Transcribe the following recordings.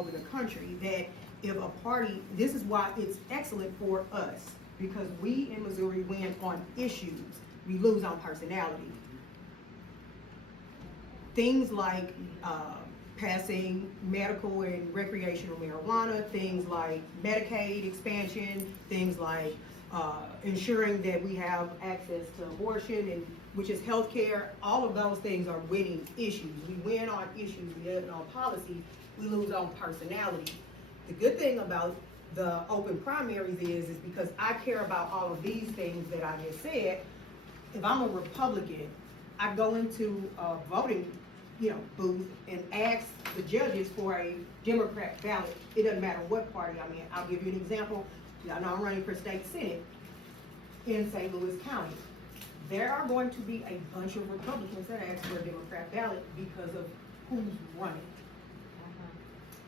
over the country, that if a party, this is why it's excellent for us, because we in Missouri win on issues, we lose on personality. Things like passing medical and recreational marijuana, things like Medicaid expansion, things like ensuring that we have access to abortion, and which is health care. All of those things are winning issues. We win on issues, we win on policy, we lose on personality. The good thing about the open primaries is because I care about all of these things that I just said. If I'm a Republican, I go into a voting booth and ask the judges for a Democrat ballot. It doesn't matter what party I'm in. I'll give you an example. Y'all know I'm running for state senate in St. Louis County. There are going to be a bunch of Republicans that ask for a Democrat ballot because of who's running.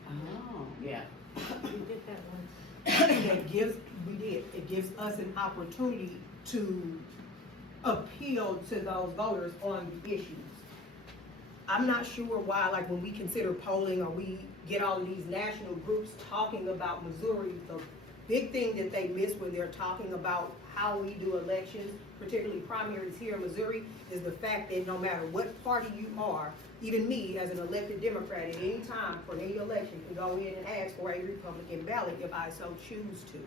Oh, yeah. We did that once. It gives us an opportunity to appeal to those voters on the issues. I'm not sure why, like when we consider polling or we get all of these national groups talking about Missouri, the big thing that they miss when they're talking about how we do elections, particularly primaries here in Missouri, is the fact that no matter what party you are, even me as an elected Democrat at any time for any election can go in and ask for a Republican ballot if I so choose to.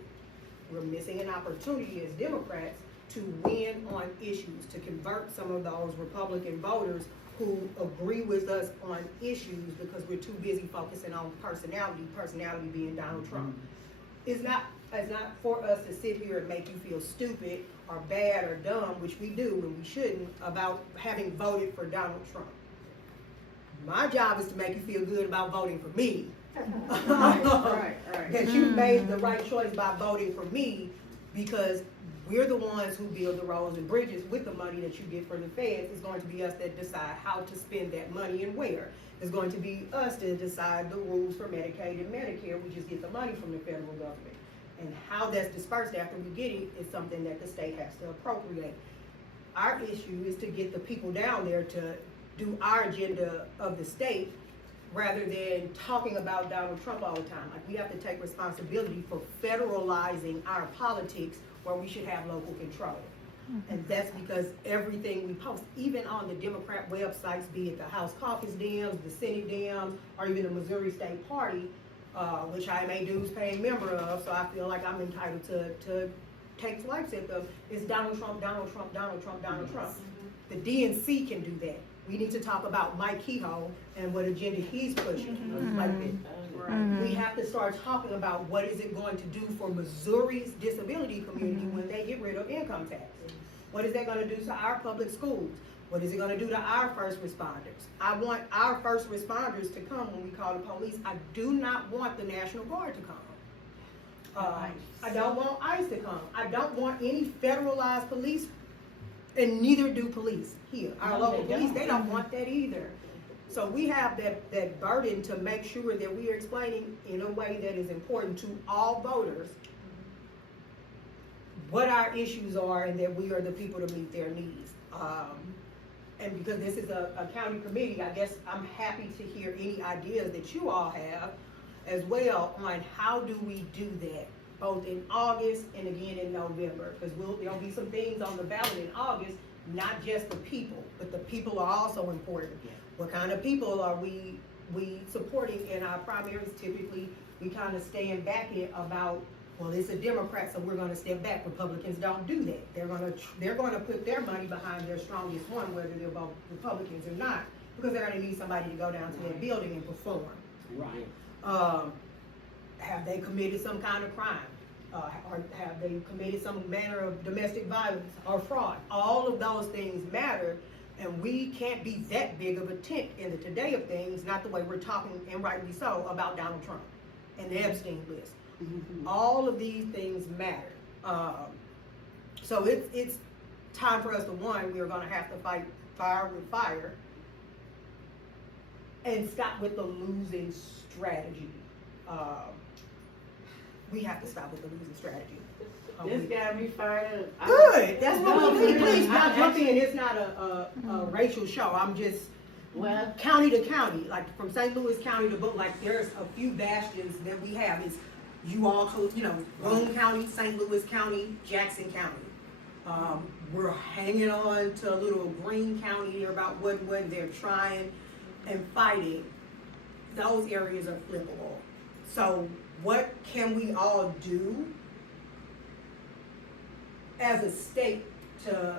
We're missing an opportunity as Democrats to win on issues, to convert some of those Republican voters who agree with us on issues because we're too busy focusing on personality being Donald Trump. It's not for us to sit here and make you feel stupid or bad or dumb, which we do and we shouldn't, about having voted for Donald Trump. My job is to make you feel good about voting for me. Right. That you made the right choice by voting for me, because we're the ones who build the roads and bridges with the money that you get from the feds. It's going to be us that decide how to spend that money and where. It's going to be us to decide the rules for Medicaid and Medicare. We just get the money from the federal government. And how that's dispersed after we get it is something that the state has to appropriate. Our issue is to get the people down there to do our agenda of the state rather than talking about Donald Trump all the time. Like, we have to take responsibility for federalizing our politics where we should have local control. And that's because everything we post, even on the Democrat websites, be it the House Caucus Dems, the Senate Dems, or even the Missouri State Party, which I am a dues paying member of, so I feel like I'm entitled to take swipes at them, is Donald Trump, Donald Trump, Donald Trump, Donald Trump. The DNC can do that. We need to talk about Mike Kehoe and what agenda he's pushing. We have to start talking about what is it going to do for Missouri's disability community when they get rid of income tax. What is that going to do to our public schools? What is it going to do to our first responders? I want our first responders to come when we call the police. I do not want the National Guard to come. I don't want ICE to come. I don't want any federalized police, and neither do police here. Our local police, they don't want that either. So we have that burden to make sure that we are explaining in a way that is important to all voters what our issues are and that we are the people to meet their needs. And because this is a county committee, I guess I'm happy to hear any ideas that you all have as well on how do we do that, both in August and again in November, because there'll be some things on the ballot in August, not just the people, but the people are also important. What kind of people are we supporting in our primaries? Typically, we kind of stand back about, well, it's a Democrat, so we're going to step back. Republicans don't do that. They're going to put their money behind their strongest one, whether they're both Republicans or not, because they're going to need somebody to go down to that building and perform. Right. Have they committed some kind of crime? Or have they committed some manner of domestic violence or fraud? All of those things matter, and we can't be that big of a tent in the today of things, not the way we're talking, and rightly so, about Donald Trump and the Epstein list. All of these things matter. So it's time for us to, one, we're going to have to fight fire with fire and stop with the losing strategy. We have to stop with the losing strategy. This got me fired up. Good. That's what we need. Please not jump in. It's not a Raychel show. I'm just Well, county to county, like from St. Louis County to Boone, like there's a few bastions that we have. It's you all, Boone County, St. Louis County, Jackson County. We're hanging on to a little Greene County here about what they're trying and fighting. Those areas are flippable. So what can we all do as a state to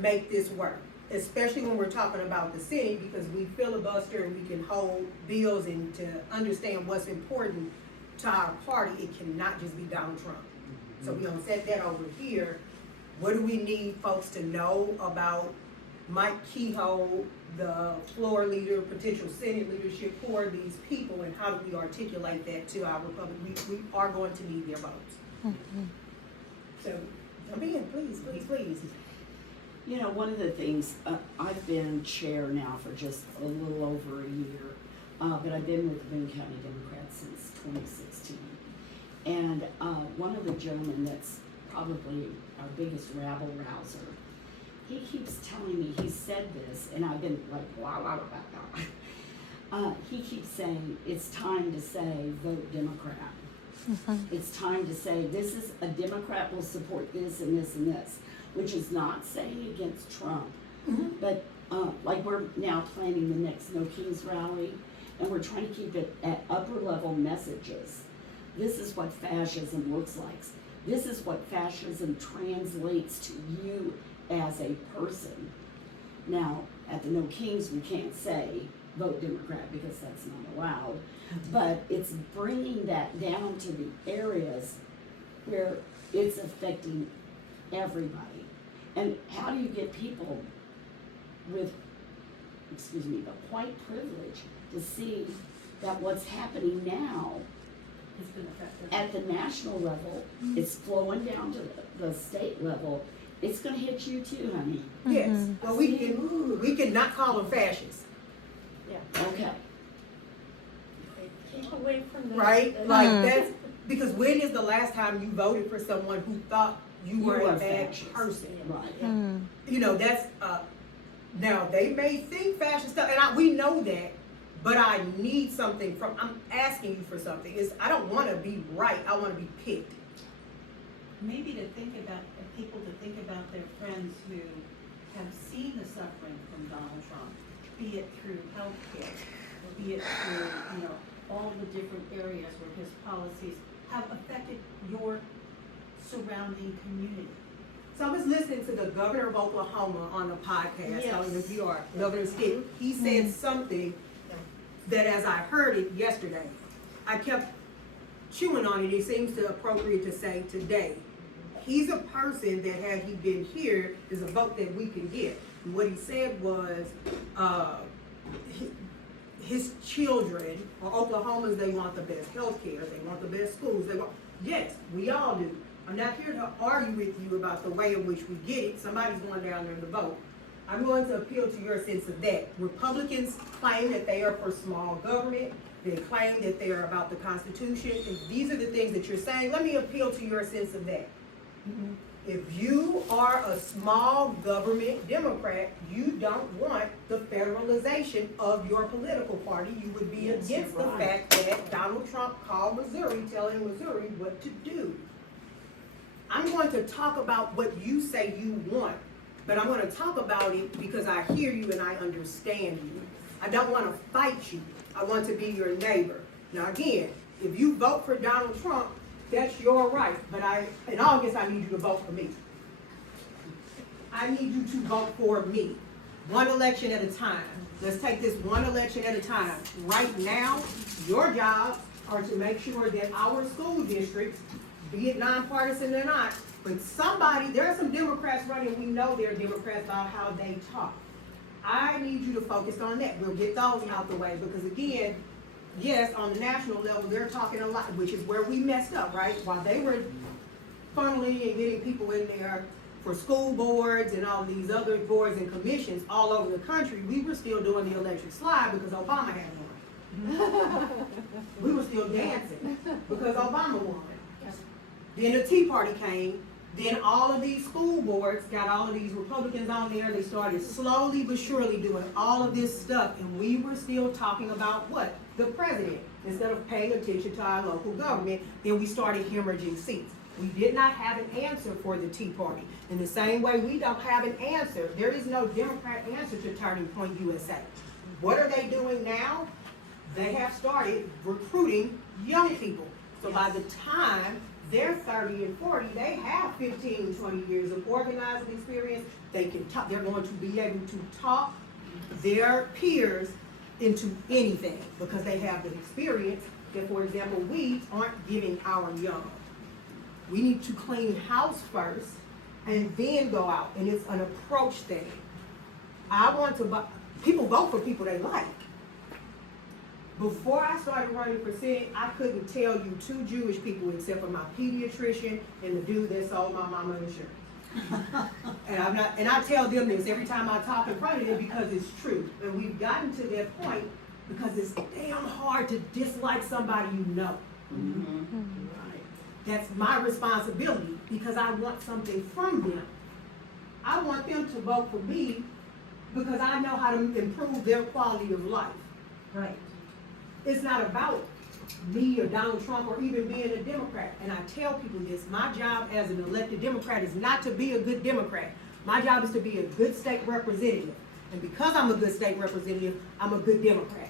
make this work? Especially when we're talking about the city, because we filibuster and we can hold bills, and to understand what's important to our party, it cannot just be Donald Trump. So we're gonna set that over here. What do we need folks to know about Mike Kehoe, the floor leader, potential Senate leadership for these people, and how do we articulate that to our Republic? We are going to need their votes. So, jump in, please, please, please. You know, one of the things, I've been chair now for just a little over a year, but I've been with the Boone County Democrats since 2016. And one of the gentlemen that's probably our biggest rabble rouser, he keeps telling me, he said this, and I've been like, wow, about that. He keeps saying, it's time to say, vote Democrat. It's time to say, this is, a Democrat will support this and this and this, which is not saying against Trump, but like we're now planning the next No Kings rally, and we're trying to keep it at upper level messages. This is what fascism looks like. This is what fascism translates to you as a person. Now, at the No Kings, we can't say vote Democrat because that's not allowed, but it's bringing that down to the areas where it's affecting everybody. And how do you get people with, the white privilege to see that what's happening now at the national level, it's flowing down to the state level. It's gonna hit you too, honey. Yes, well, we can not call them fascists, Okay. Keep away from the. right? Like that's, because when is the last time you voted for someone who thought you were a bad fascist. person? Right. That's, now they may think fascist stuff, and we know that, but I need something I'm asking you for something. I don't wanna be right, I wanna be picked. Maybe to think about, people to think about their friends who have seen the suffering from Donald Trump, be it through healthcare, or be it through, all the different areas where his policies have affected your surrounding community. So I was listening to the governor of Oklahoma on the podcast, Yes. Governor Stitt. He said something that, as I heard it yesterday, I kept chewing on it. It seems to appropriate to say today. He's a person that, had he been here, is a vote that we can get. And what he said was, his children, or Oklahomans, they want the best health care, they want the best schools, yes, we all do. I'm not here to argue with you about the way in which we get it. Somebody's going down there to vote. I'm going to appeal to your sense of that. Republicans claim that they are for small government. They claim that they are about the Constitution. If these are the things that you're saying, let me appeal to your sense of that. If you are a small government Democrat, you don't want the federalization of your political party. You would be against the fact that Donald Trump called Missouri, telling Missouri what to do. I'm going to talk about what you say you want, but I'm going to talk about it because I hear you and I understand you. I don't want to fight you. I want to be your neighbor. Now again, if you vote for Donald Trump, that's your right, but in August, I need you to vote for me. I need you to vote for me. One election at a time. Let's take this one election at a time. Right now, your jobs are to make sure that our school districts, be it nonpartisan or not, but there are some Democrats running, we know they're Democrats about how they talk. I need you to focus on that. We'll get those out the way, because again, yes, on the national level, they're talking a lot, which is where we messed up, right? While they were funneling and getting people in there for school boards and all these other boards and commissions all over the country, we were still doing the electric slide because Obama had one. We were still dancing because Obama won. Then the Tea Party came Then all of these school boards got all of these Republicans on there. They started slowly but surely doing all of this stuff, and we were still talking about what? The president, instead of paying attention to our local government. Then we started hemorrhaging seats. We did not have an answer for the Tea Party. In the same way, we don't have an answer. There is no Democrat answer to Turning Point USA. What are they doing now? They have started recruiting young people. So by the time they're 30 and 40, they have 15, 20 years of organizing experience. They can talk, they're going to be able to talk their peers into anything because they have the experience that, for example, we aren't giving our young. We need to clean house first and then go out, and it's an approach thing. I want to buy, people vote for people they like. Before I started running for Senate, I couldn't tell you 2 Jewish people except for my pediatrician and the dude that sold my mama insurance. And I tell them this every time I talk in front of them because it's true. And we've gotten to that point because it's damn hard to dislike somebody you know. Right. That's my responsibility because I want something from them. I want them to vote for me because I know how to improve their quality of life. Right. It's not about me or Donald Trump or even being a Democrat. And I tell people this, my job as an elected Democrat is not to be a good Democrat. My job is to be a good state representative. And because I'm a good state representative, I'm a good Democrat.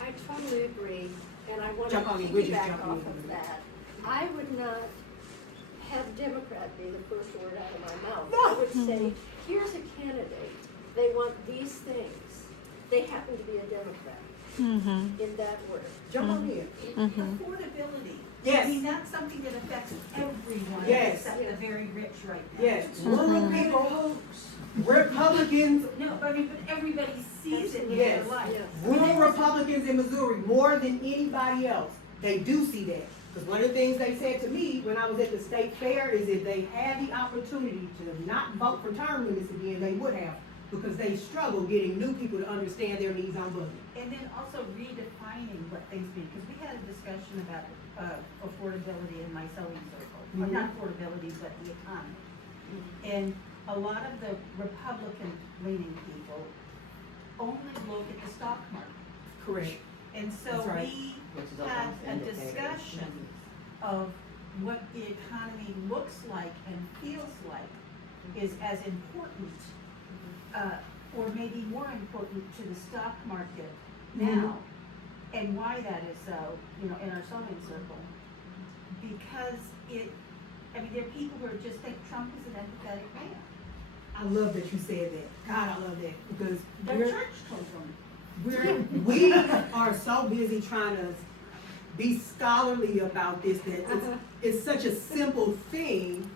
I totally agree, and I want to Jump on me, Bridget, piggyback jump on off me. of that. I would not have Democrat be the first word out of my mouth. No. I would say, here's a candidate, they want these things, they happen to be a Democrat. In that word. Jump on in. Affordability. Yes. I mean, that's something that affects everyone Yes. except the very rich right now. Yes, rural people, Republicans, No, but I mean, but everybody sees it in Yes. their life. Yes. rural Republicans in Missouri, more than anybody else, they do see that. Because one of the things they said to me when I was at the state fair is if they had the opportunity to not vote for term limits again, they would have. Because they struggle getting new people to understand their needs on budget. And then also redefining what things mean, because we had a discussion about affordability in my sewing circle. Well, not affordability, but the economy. And a lot of the Republican leaning people only look at the stock market. Correct. And so That's right. we had a discussion of what the economy looks like and feels like is as important, or maybe more important to the stock market now. And why that is so, in our sewing circle. Because there are people who are just think Trump is an empathetic man. I love that you said that. God, I love that. Because The church told them. we are so busy trying to be scholarly about this that it's such a simple thing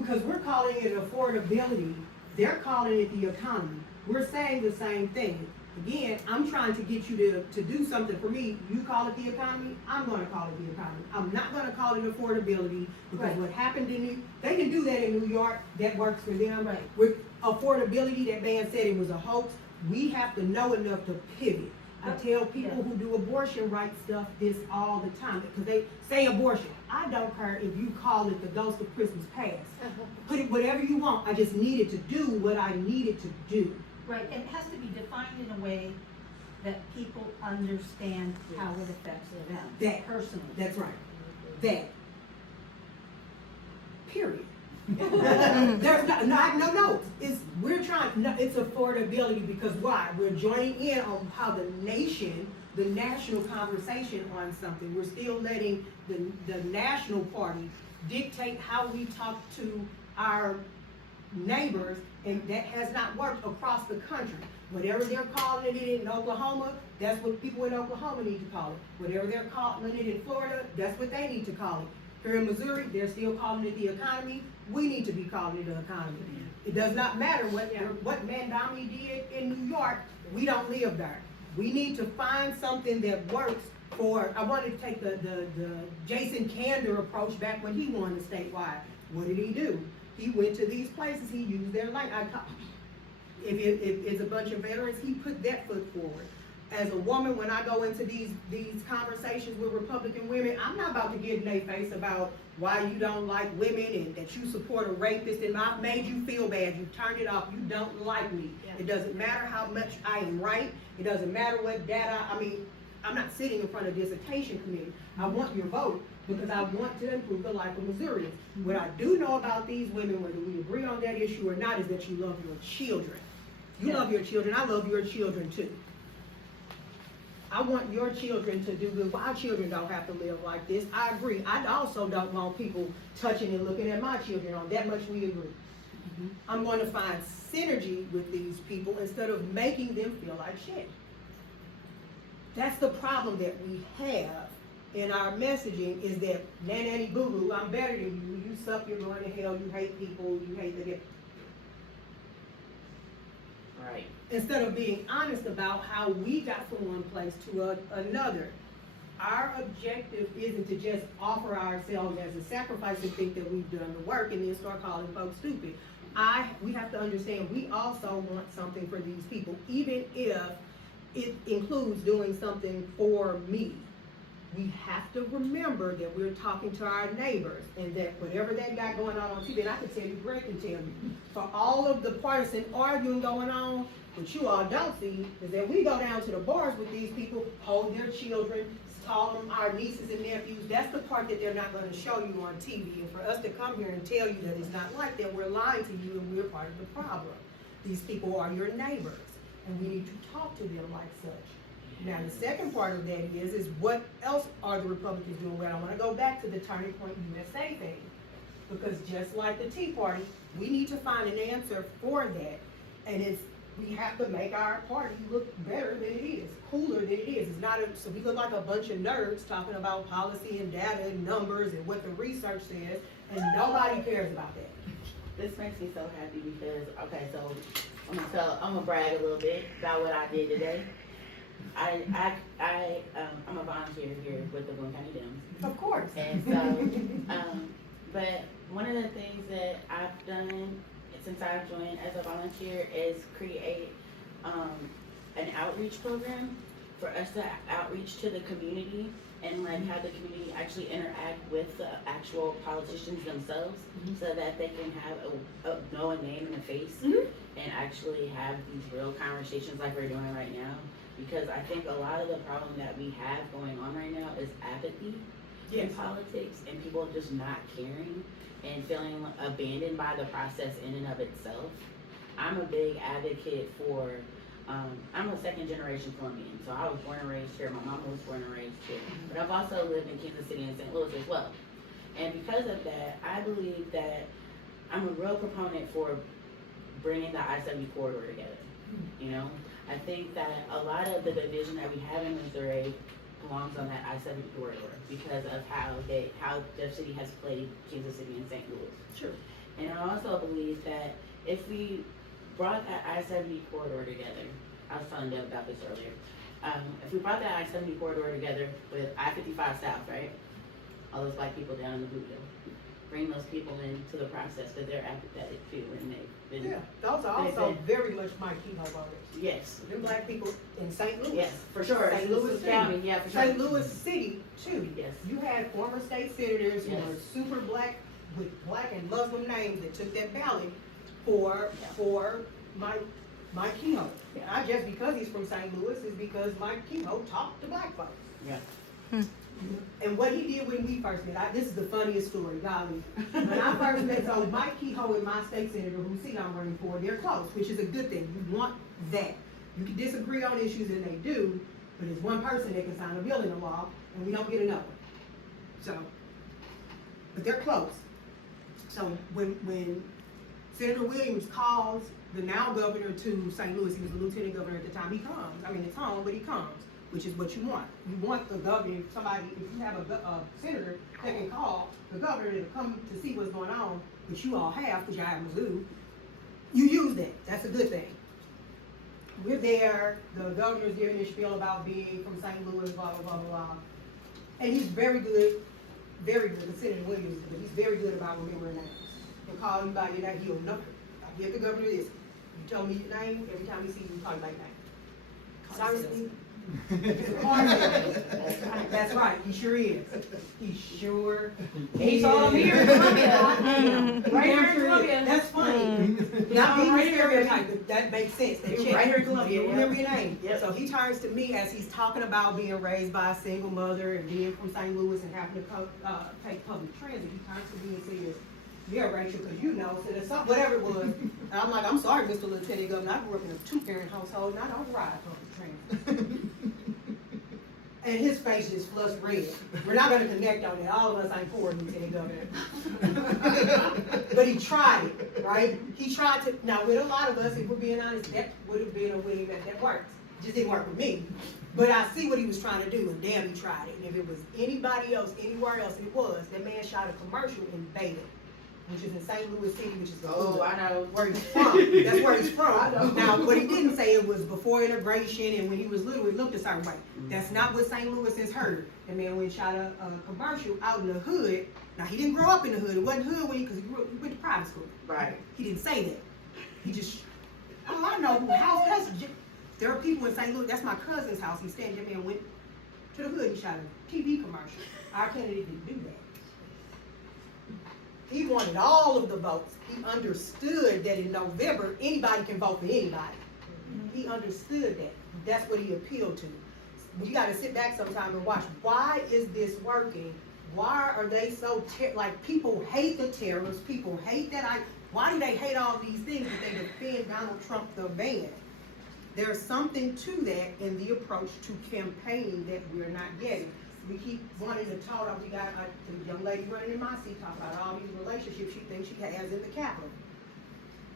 because we're calling it affordability. They're calling it the economy. We're saying the same thing. Again, I'm trying to get you to do something for me. You call it the economy, I'm gonna call it the economy. I'm not gonna call it affordability because Right. what happened they can do that in New York, that works for them. Right. With affordability, that man said it was a hoax. We have to know enough to pivot. I tell people who do abortion rights stuff this all the time because they say abortion. I don't care if you call it the ghost of Christmas past. Put it whatever you want. I just needed to do what I needed to do. Right, and it has to be defined in a way that people understand how it affects them That- personally. That's right. That. Period. There's no. It's affordability because why? We're joining in on how the national conversation on something. We're still letting the national party dictate how we talk to our neighbors, and that has not worked across the country. Whatever they're calling it in Oklahoma, that's what people in Oklahoma need to call it. Whatever they're calling it in Florida, that's what they need to call it. Here in Missouri, they're still calling it the economy. We need to be calling it the economy. It does not matter what Mandami did in New York. We don't live there. We need to find something that works for, I wanted to take the Jason Kander approach back when he won the statewide. What did he do? He went to these places, he used their language. If it's a bunch of veterans, he put that foot forward. as a woman, when I go into these conversations with Republican women, I'm not about to get in their face about why you don't like women and that you support a rapist and I've made you feel bad. You turned it off. You don't like me. Yeah. It doesn't matter how much I am right. It doesn't matter what data. I mean, I'm not sitting in front of a dissertation committee. I want your vote because I want to improve the life of Missourians. What I do know about these women, whether we agree on that issue or not, is that you love your children. You love your children. I love your children too. I want your children to do good. Our children don't have to live like this. I agree. I also don't want people touching and looking at my children. On that much we agree. I'm going to find synergy with these people instead of making them feel like shit. That's the problem that we have in our messaging is that nanny boo boo, I'm better than you. You suck, you're going to hell, you hate people, you hate the. Right. Instead of being honest about how we got from one place to another. Our objective isn't to just offer ourselves as a sacrifice and think that we've done the work and then start calling folks stupid. We have to understand we also want something for these people, even if it includes doing something for me. We have to remember that we're talking to our neighbors and that whatever they got going on TV, and I can tell you, Greg can tell you, for all of the partisan arguing going on, what you all don't see is that we go down to the bars with these people, hold their children, call them our nieces and nephews. That's the part that they're not going to show you on TV. And for us to come here and tell you that it's not like that, we're lying to you and we're part of the problem. These people are your neighbors and we need to talk to them like such. Now the second part of that is what else are the Republicans doing? Well, I want to go back to the Turning Point USA thing. Because just like the Tea Party, we need to find an answer for that. And we have to make our party look better than it is, cooler than it is. It's not so we look like a bunch of nerds talking about policy and data and numbers and what the research says, and nobody cares about that. This makes me so happy because, okay, so I'm gonna brag a little bit about what I did today. I'm a volunteer here with the Boone County Dems. Of course. And so, but one of the things that I've done since I've joined as a volunteer is create an outreach program for us to outreach to the community and like have the community actually interact with the actual politicians themselves so that they can have know a name and a face and actually have these real conversations like we're doing right now. Because I think a lot of the problem that we have going on right now is apathy in politics and people just not caring and feeling abandoned by the process in and of itself. I'm a big advocate for, I'm a second generation Colombian, so I was born and raised here, my mama was born and raised here, but I've also lived in Kansas City and St. Louis as well. And because of that, I believe that I'm a real proponent for bringing the I-70 corridor together, you know? I think that a lot of the division that we have in Missouri belongs on that I-70 corridor because of how Jeff City has played Kansas City and St. Louis. Sure. And I also believe that if we brought that I-70 corridor together, I was telling Deb about this earlier, if we brought that I-70 corridor together with I-55 South, right? All those black people down in the Bootville, bring those people into the process because they're apathetic too and they've been. Yeah, those are also very much my key voters. Yes. Them black people in St. Louis. Yes, for sure. St. Louis County, City. yeah, for sure. St. Louis City too. Yes. You had former state senators who Yes. were super black with black and Muslim names that took that ballot for Mike Kehoe. Yeah. Not just because he's from St. Louis, it's because Mike Kehoe talked to black folks. Yeah. And what he did when we first met, this is the funniest story, golly. When I first met, so Mike Kehoe and my state senator, whose seat I'm running for, they're close, which is a good thing. You want that. You can disagree on issues, and they do, but it's one person that can sign a bill into law, and we don't get another. So, but they're close. So when Senator Williams calls the now governor to St. Louis, he was the lieutenant governor at the time, he comes. I mean, it's home, but he comes. Which is what you want. You want the governor, somebody, if you have a senator that can call the governor to come to see what's going on, which you all have, because y'all have Mizzou, you use that. That's a good thing. We're there, the governor's giving his spiel about being from St. Louis, blah, blah, blah, blah. And he's very good, the Senator Williams, but he's very good about remembering names. He'll call you by your name, he'll know. I get the governor this. You tell me your name, every time he sees you, call you by your name. Seriously. He's a cornbread. That's right, he sure is. He sure He's all is. here in Columbia. He Right here in damn sure is. Columbia. That's funny. Not being right a here, stereotype, but that makes sense. That He check. right here in Columbia, You yeah. remember your name. Yep. So he turns to me as he's talking about being raised by a single mother and being from St. Louis and having to take public transit. He turns to me and says, "Yeah, Rachel, because you know," so there's something, whatever it was. And I'm like, "I'm sorry, Mr. Lieutenant Governor. I grew up in a two-parent household, and I don't ride public transit." And his face just flushed red. We're not gonna connect on it. All of us ain't poor, Lieutenant Governor. But he tried it, right? He tried to. Now, with a lot of us, if we're being honest, that would have been a way that works. It just didn't work with me. But I see what he was trying to do, and damn, he tried it. And if it was anybody else, anywhere else, it was. That man shot a commercial in Beta, which is in St. Louis City, which is the Oh, I know. where he's from. That's where he's from. Now, what he didn't say, it was before integration and when he was little, it looked a certain way. That's not what St. Louis has heard. The man went and shot a commercial out in the hood. Now, he didn't grow up in the hood. It wasn't hood when because he went to private school. Right. He didn't say that. He just, oh, I know who house that's. There are people in St. Louis. That's my cousin's house. He stand there and went to the hood and shot a TV commercial. Our candidate didn't do that. He wanted all of the votes. He understood that in November, anybody can vote for anybody. He understood that. That's what he appealed to. You got to sit back sometime and watch. Why is this working? Why are they so, like, people hate the terrorists, people hate that why do they hate all these things that they defend Donald Trump the man? There's something to that in the approach to campaigning that we're not getting. We keep wanting to talk, we got the young lady running in my seat talking about all these relationships she thinks she has in the Capitol.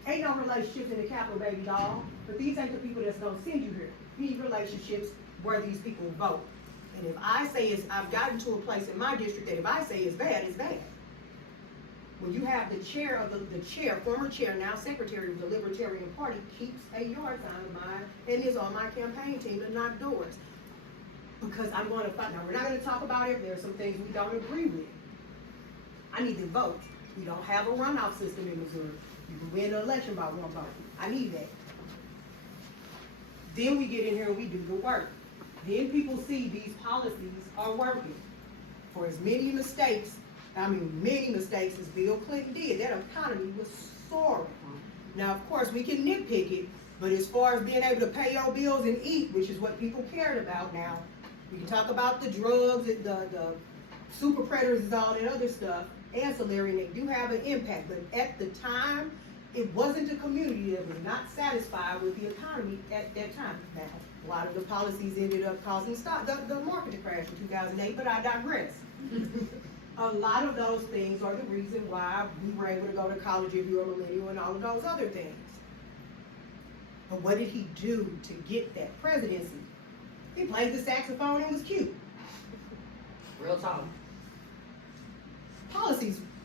Ain't no relationships in the Capitol, baby doll, but these ain't the people that's gonna send you here. You need relationships where these people vote. And if I say I've gotten to a place in my district that if I say it's bad, it's bad. When you have the chair of former chair, now secretary of the Libertarian Party, keeps a yard sign of mine and is on my campaign team to knock doors. Because I'm going to fight. Now, we're not going to talk about it. There are some things we don't agree with. I need the vote. We don't have a runoff system in Missouri. You can win an election by one vote. I need that. Then we get in here and we do the work. Then people see these policies are working. For as many mistakes as Bill Clinton did, that economy was soaring. Now, of course, we can nitpick it, but as far as being able to pay your bills and eat, which is what people cared about now, we can talk about the drugs, the super predators and all that other stuff, ancillary, and they do have an impact. But at the time, it wasn't a community that was not satisfied with the economy at that time. Now, a lot of the policies ended up causing the market to crash in 2008, but I digress. A lot of those things are the reason why we were able to go to college if you're a millennial and all of those other things. But what did he do to get that presidency? He played the saxophone and was cute. Real talk.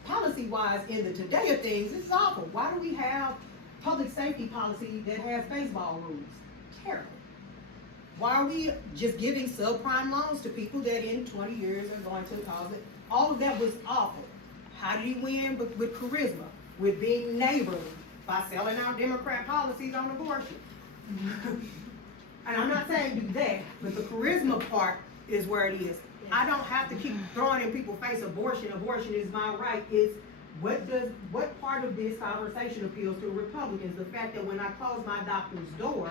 Policy-wise, in the today of things, this is awful. Why do we have public safety policy that has baseball rules? Terrible. Why are we just giving subprime loans to people that in 20 years are going to cause it? All of that was awful. How did he win? With charisma, with being neighborly, by selling out Democrat policies on abortion. And I'm not saying do that, but the charisma part is where it is. I don't have to keep throwing in people's face abortion is my right. It's what part of this conversation appeals to Republicans? The fact that when I close my doctor's door,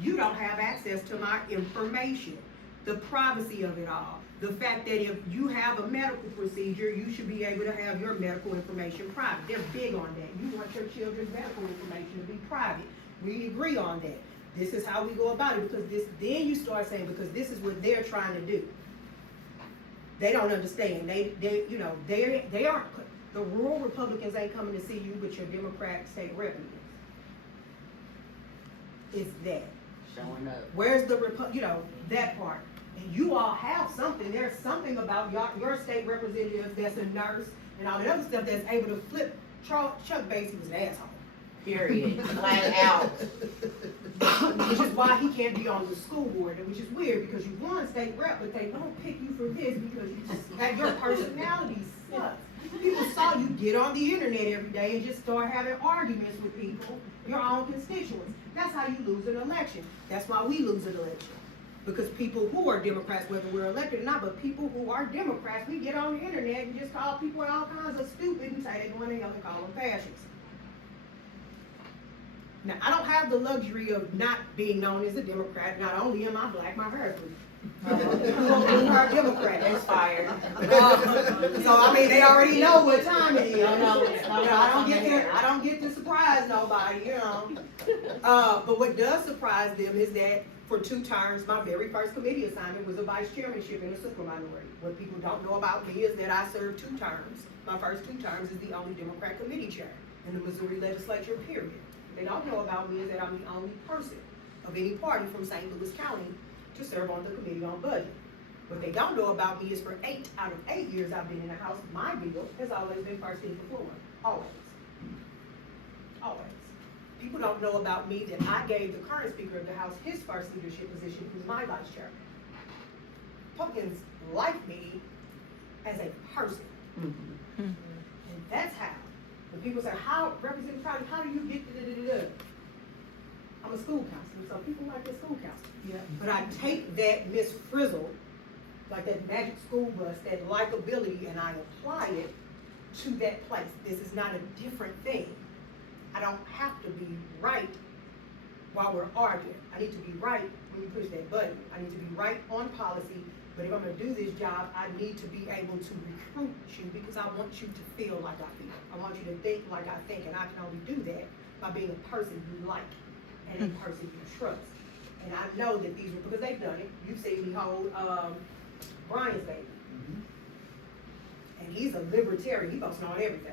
you don't have access to my information. The privacy of it all. The fact that if you have a medical procedure, you should be able to have your medical information private. They're big on that. You want your children's medical information to be private. We agree on that. This is how we go about it, because then you start saying, because this is what they're trying to do. They don't understand. They aren't, the rural Republicans ain't coming to see you, but your Democrat state rep is. It's that. Showing up. Where's the that part? And you all have something. There's something about your state representative that's a nurse and all that other stuff that's able to flip Chuck Basie was an asshole. Period. Flat out. Which is why he can't be on the school board, which is weird because you won state rep, but they won't pick you for this because you just have your personality sucks. People saw you get on the internet every day and just start having arguments with people, your own constituents. That's how you lose an election. That's why we lose an election. Because people who are Democrats, whether we're elected or not, but people who are Democrats, we get on the internet and just call people all kinds of stupid and say they're doing and call them fascists. Now, I don't have the luxury of not being known as a Democrat. Not only am I black, my hair is blue. We are Democrats. It's fire. So I mean, they already know what time it is. No, I don't get to surprise nobody, But what does surprise them is that for 2 terms, my very first committee assignment was a vice chairmanship in a super minority. What people don't know about me is that I served 2 terms. My first 2 terms is the only Democrat committee chair in the Missouri legislature, period. What they don't know about me is that I'm the only person of any party from St. Louis County to serve on the committee on budget. What they don't know about me is for 8 out of 8 years I've been in the House, my bill has always been first in the floor. Always. Always. People don't know about me that I gave the current Speaker of the House his first leadership position, who's my vice chairman. Republicans like me as a person. And that's how. When people say, Representative Proudie, how do you get to I'm a school counselor, so people like their school counselor. Yeah. But I take that Miss Frizzle, like that magic school bus, that likability, and I apply it to that place. This is not a different thing. I don't have to be right while we're arguing. I need to be right when you push that button. I need to be right on policy, but if I'm gonna do this job, I need to be able to recruit you because I want you to feel like I feel. I want you to think like I think, and I can only do that by being a person you like and a person you trust. And I know that these are, because they've done it. You've seen me hold Brian's baby. And he's a libertarian, he votes on everything.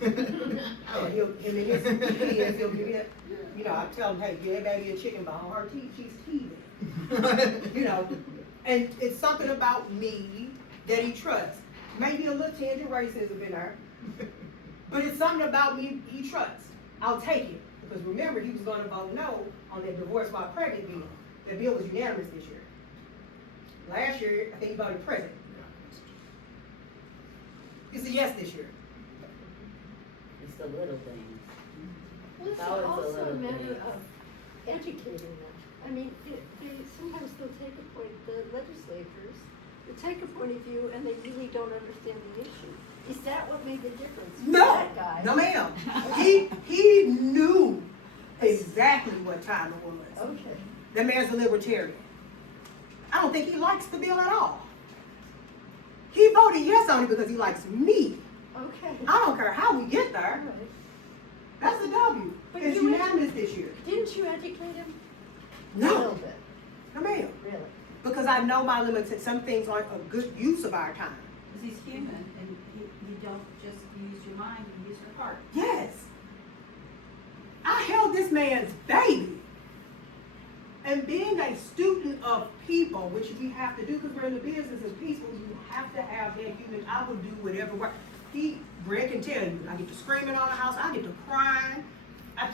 And him and his kids, he'll give me that, I tell him, hey, give that baby a chicken bone, her teeth, she's teething. And it's something about me that he trusts. Maybe a little tinge of racism in there, but it's something about me he trusts. I'll take it, because remember, he was gonna vote no on that divorce while pregnant bill. That bill was unanimous this year. Last year, I think he voted present. It's a yes this year. It's the little things. Well, it's That was a also a little matter thing. of educating them. I mean, sometimes they'll take a point, the legislators will take a point of view and they really don't understand the issue. Is that what made the difference? for No, that guy? no ma'am. He knew exactly what time it was. Okay. That man's a libertarian. I don't think he likes the bill at all. He voted yes on it because he likes me. Okay. I don't care how we get All there. right. That's a W. But It's you unanimous this year. Didn't you educate him? A little No, bit, no ma'am. really. Because I know my limits. Some things aren't a good use of our time. Because he's human, and you don't just use your mind, you use your heart. Yes. I held this man's baby. And being a student of people, which we have to do because we're in the business of people, you have to have that human. I will do whatever work. Greg can tell you, I get to screaming on the house, I get to crying. I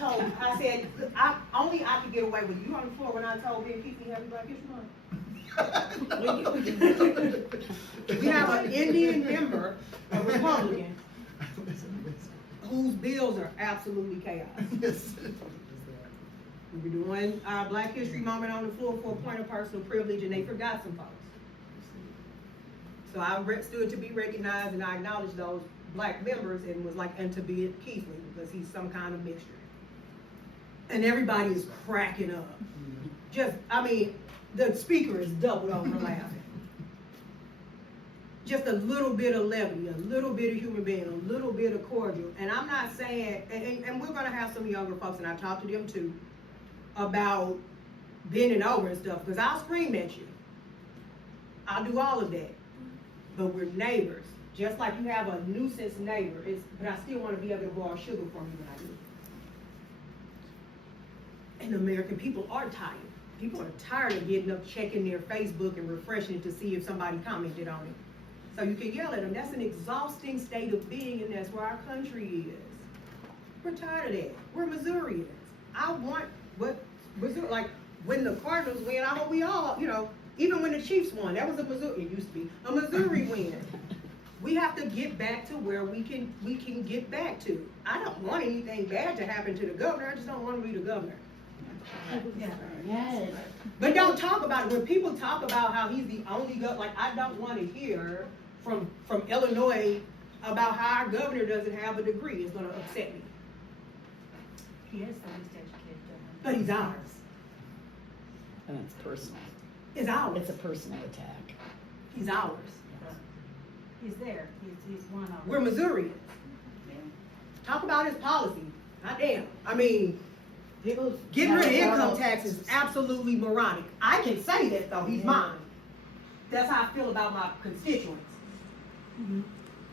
said, I could get away with you on the floor when I told Ben Keith he had Black History Month. We have an Indian member, a Republican, whose bills are absolutely chaos. We were doing our Black History Moment on the floor for a point of personal privilege, and they forgot some folks. So I stood to be recognized, and I acknowledged those black members, and was like, and to be Keithley, because he's some kind of mixture. And everybody is cracking up. The speaker is doubled over laughing. Just a little bit of levity, a little bit of human being, a little bit of cordial. And I'm not saying, and we're gonna have some younger folks, and I talked to them too, about bending over and stuff, because I'll scream at you. I'll do all of that. But we're neighbors. Just like you have a nuisance neighbor, but I still want to be able to borrow sugar from you when I do. And the American people are tired. People are tired of getting up, checking their Facebook and refreshing it to see if somebody commented on it. So you can yell at them. That's an exhausting state of being, and that's where our country is. We're tired of that. We're Missourians. I want what Missouri, like when the Cardinals win, I hope we all, even when the Chiefs won, that was a Missouri, it used to be, a Missouri win. We have to get back to where we can get back to. I don't want anything bad to happen to the governor, I just don't want to be the governor. Yeah. Yes. But don't talk about it. When people talk about how he's the only like, I don't wanna hear from Illinois about how our governor doesn't have a degree. It's gonna upset me. He is the least educated governor. But he's ours. And it's personal. It's ours. It's a personal attack. He's ours. He's there, he's one of them. We're Missourians. Yeah. Talk about his policy. God damn. I mean, People. getting rid of income tax is absolutely moronic. I can say that though, he's mine. That's how I feel about my constituents.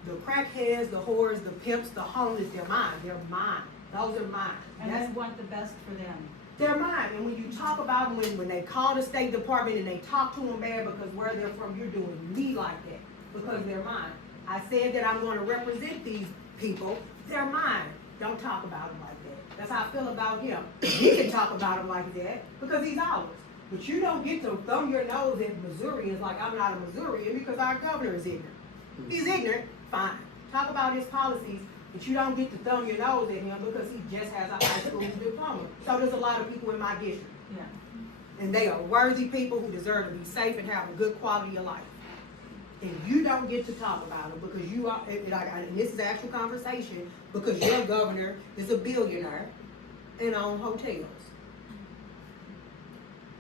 The crackheads, the whores, the pimps, the homeless, they're mine. They're mine. Those are mine. And That's we want the best for them. They're mine, and when you talk about them, when they call the State Department and they talk to them bad because where they're from, you're doing me like that, because they're mine. I said that I'm gonna represent these people, they're mine. Don't talk about them like that. That's how I feel about him. He can talk about him like that, because he's ours. But you don't get to thumb your nose at Missourians like I'm not a Missourian because our governor is ignorant. He's ignorant, fine. Talk about his policies, but you don't get to thumb your nose at him because he just has a high school diploma. So there's a lot of people in my district. Yeah. And they are worthy people who deserve to be safe and have a good quality of life. And you don't get to talk about them because you are, and this is actual conversation, because your governor is a billionaire and owns hotels.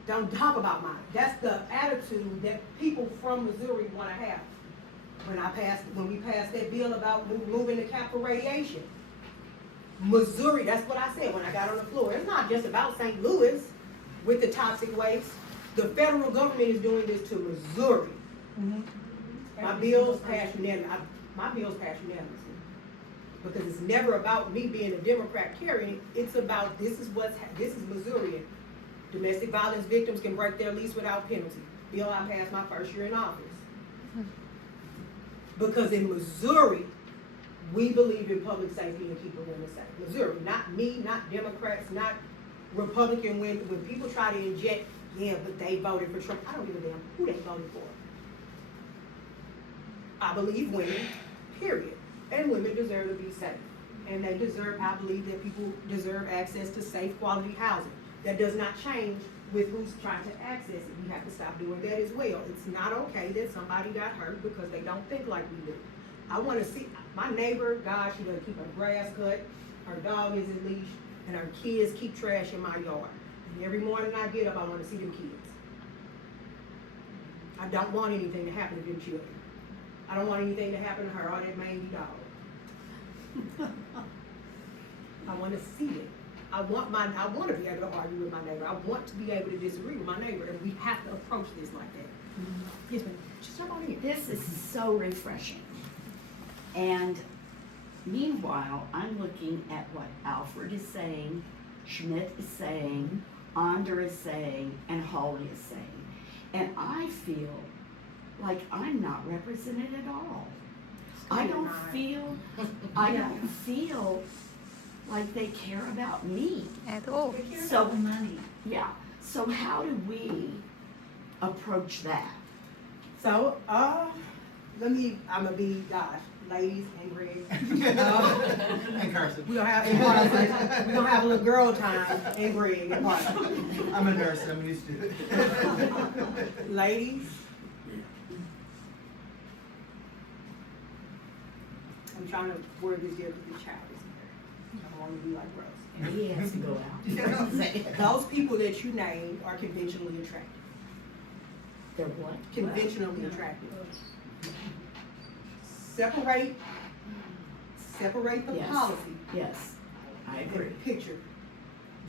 Don't talk about mine. That's the attitude that people from Missouri want to have. When we passed that bill about moving the cap for radiation. Missouri, that's what I said when I got on the floor. It's not just about St. Louis with the toxic waste. The federal government is doing this to Missouri. My bills pass unanimously. My bills pass unanimously. Because it's never about me being a Democrat carrying it. It's about this is Missouri. Domestic violence victims can break their lease without penalty. Bill I passed my first year in office. Because in Missouri, we believe in public safety and keeping women safe. Missouri, not me, not Democrats, not Republican. When people try to inject, yeah, but they voted for Trump. I don't give a damn who they voted for. I believe women, period. And women deserve to be safe. And I believe that people deserve access to safe, quality housing. That does not change with who's trying to access it. We have to stop doing that as well. It's not okay that somebody got hurt because they don't think like we do. I want to see my neighbor, God, she doesn't keep her grass cut, her dog isn't leashed, and her kids keep trash in my yard. And every morning I get up, I want to see them kids. I don't want anything to happen to them children. I don't want anything to happen to her or that mangy dog. I want to see it. I want to be able to argue with my neighbor. I want to be able to disagree with my neighbor, and we have to approach this like that. Yes, ma'am. Just jump on in. This is so refreshing. And meanwhile, I'm looking at what Alfred is saying, Schmidt is saying, Onder is saying, and Hawley is saying. And I feel like I'm not represented at all. I don't feel like they care about me. At all. So, The money. yeah, so how do we approach that? So, I'm gonna be, ladies and Greg. And Carson. We're gonna have a little girl time and Greg and Martha. I'm a nurse, I'm used to it. Ladies, I'm trying to word this here because the child is here. I don't want to be like Rose. And he has to go out. Those people that you named are conventionally attractive. They're what? Conventionally attractive. Separate the Yes. policy. Yes, I and agree. the picture.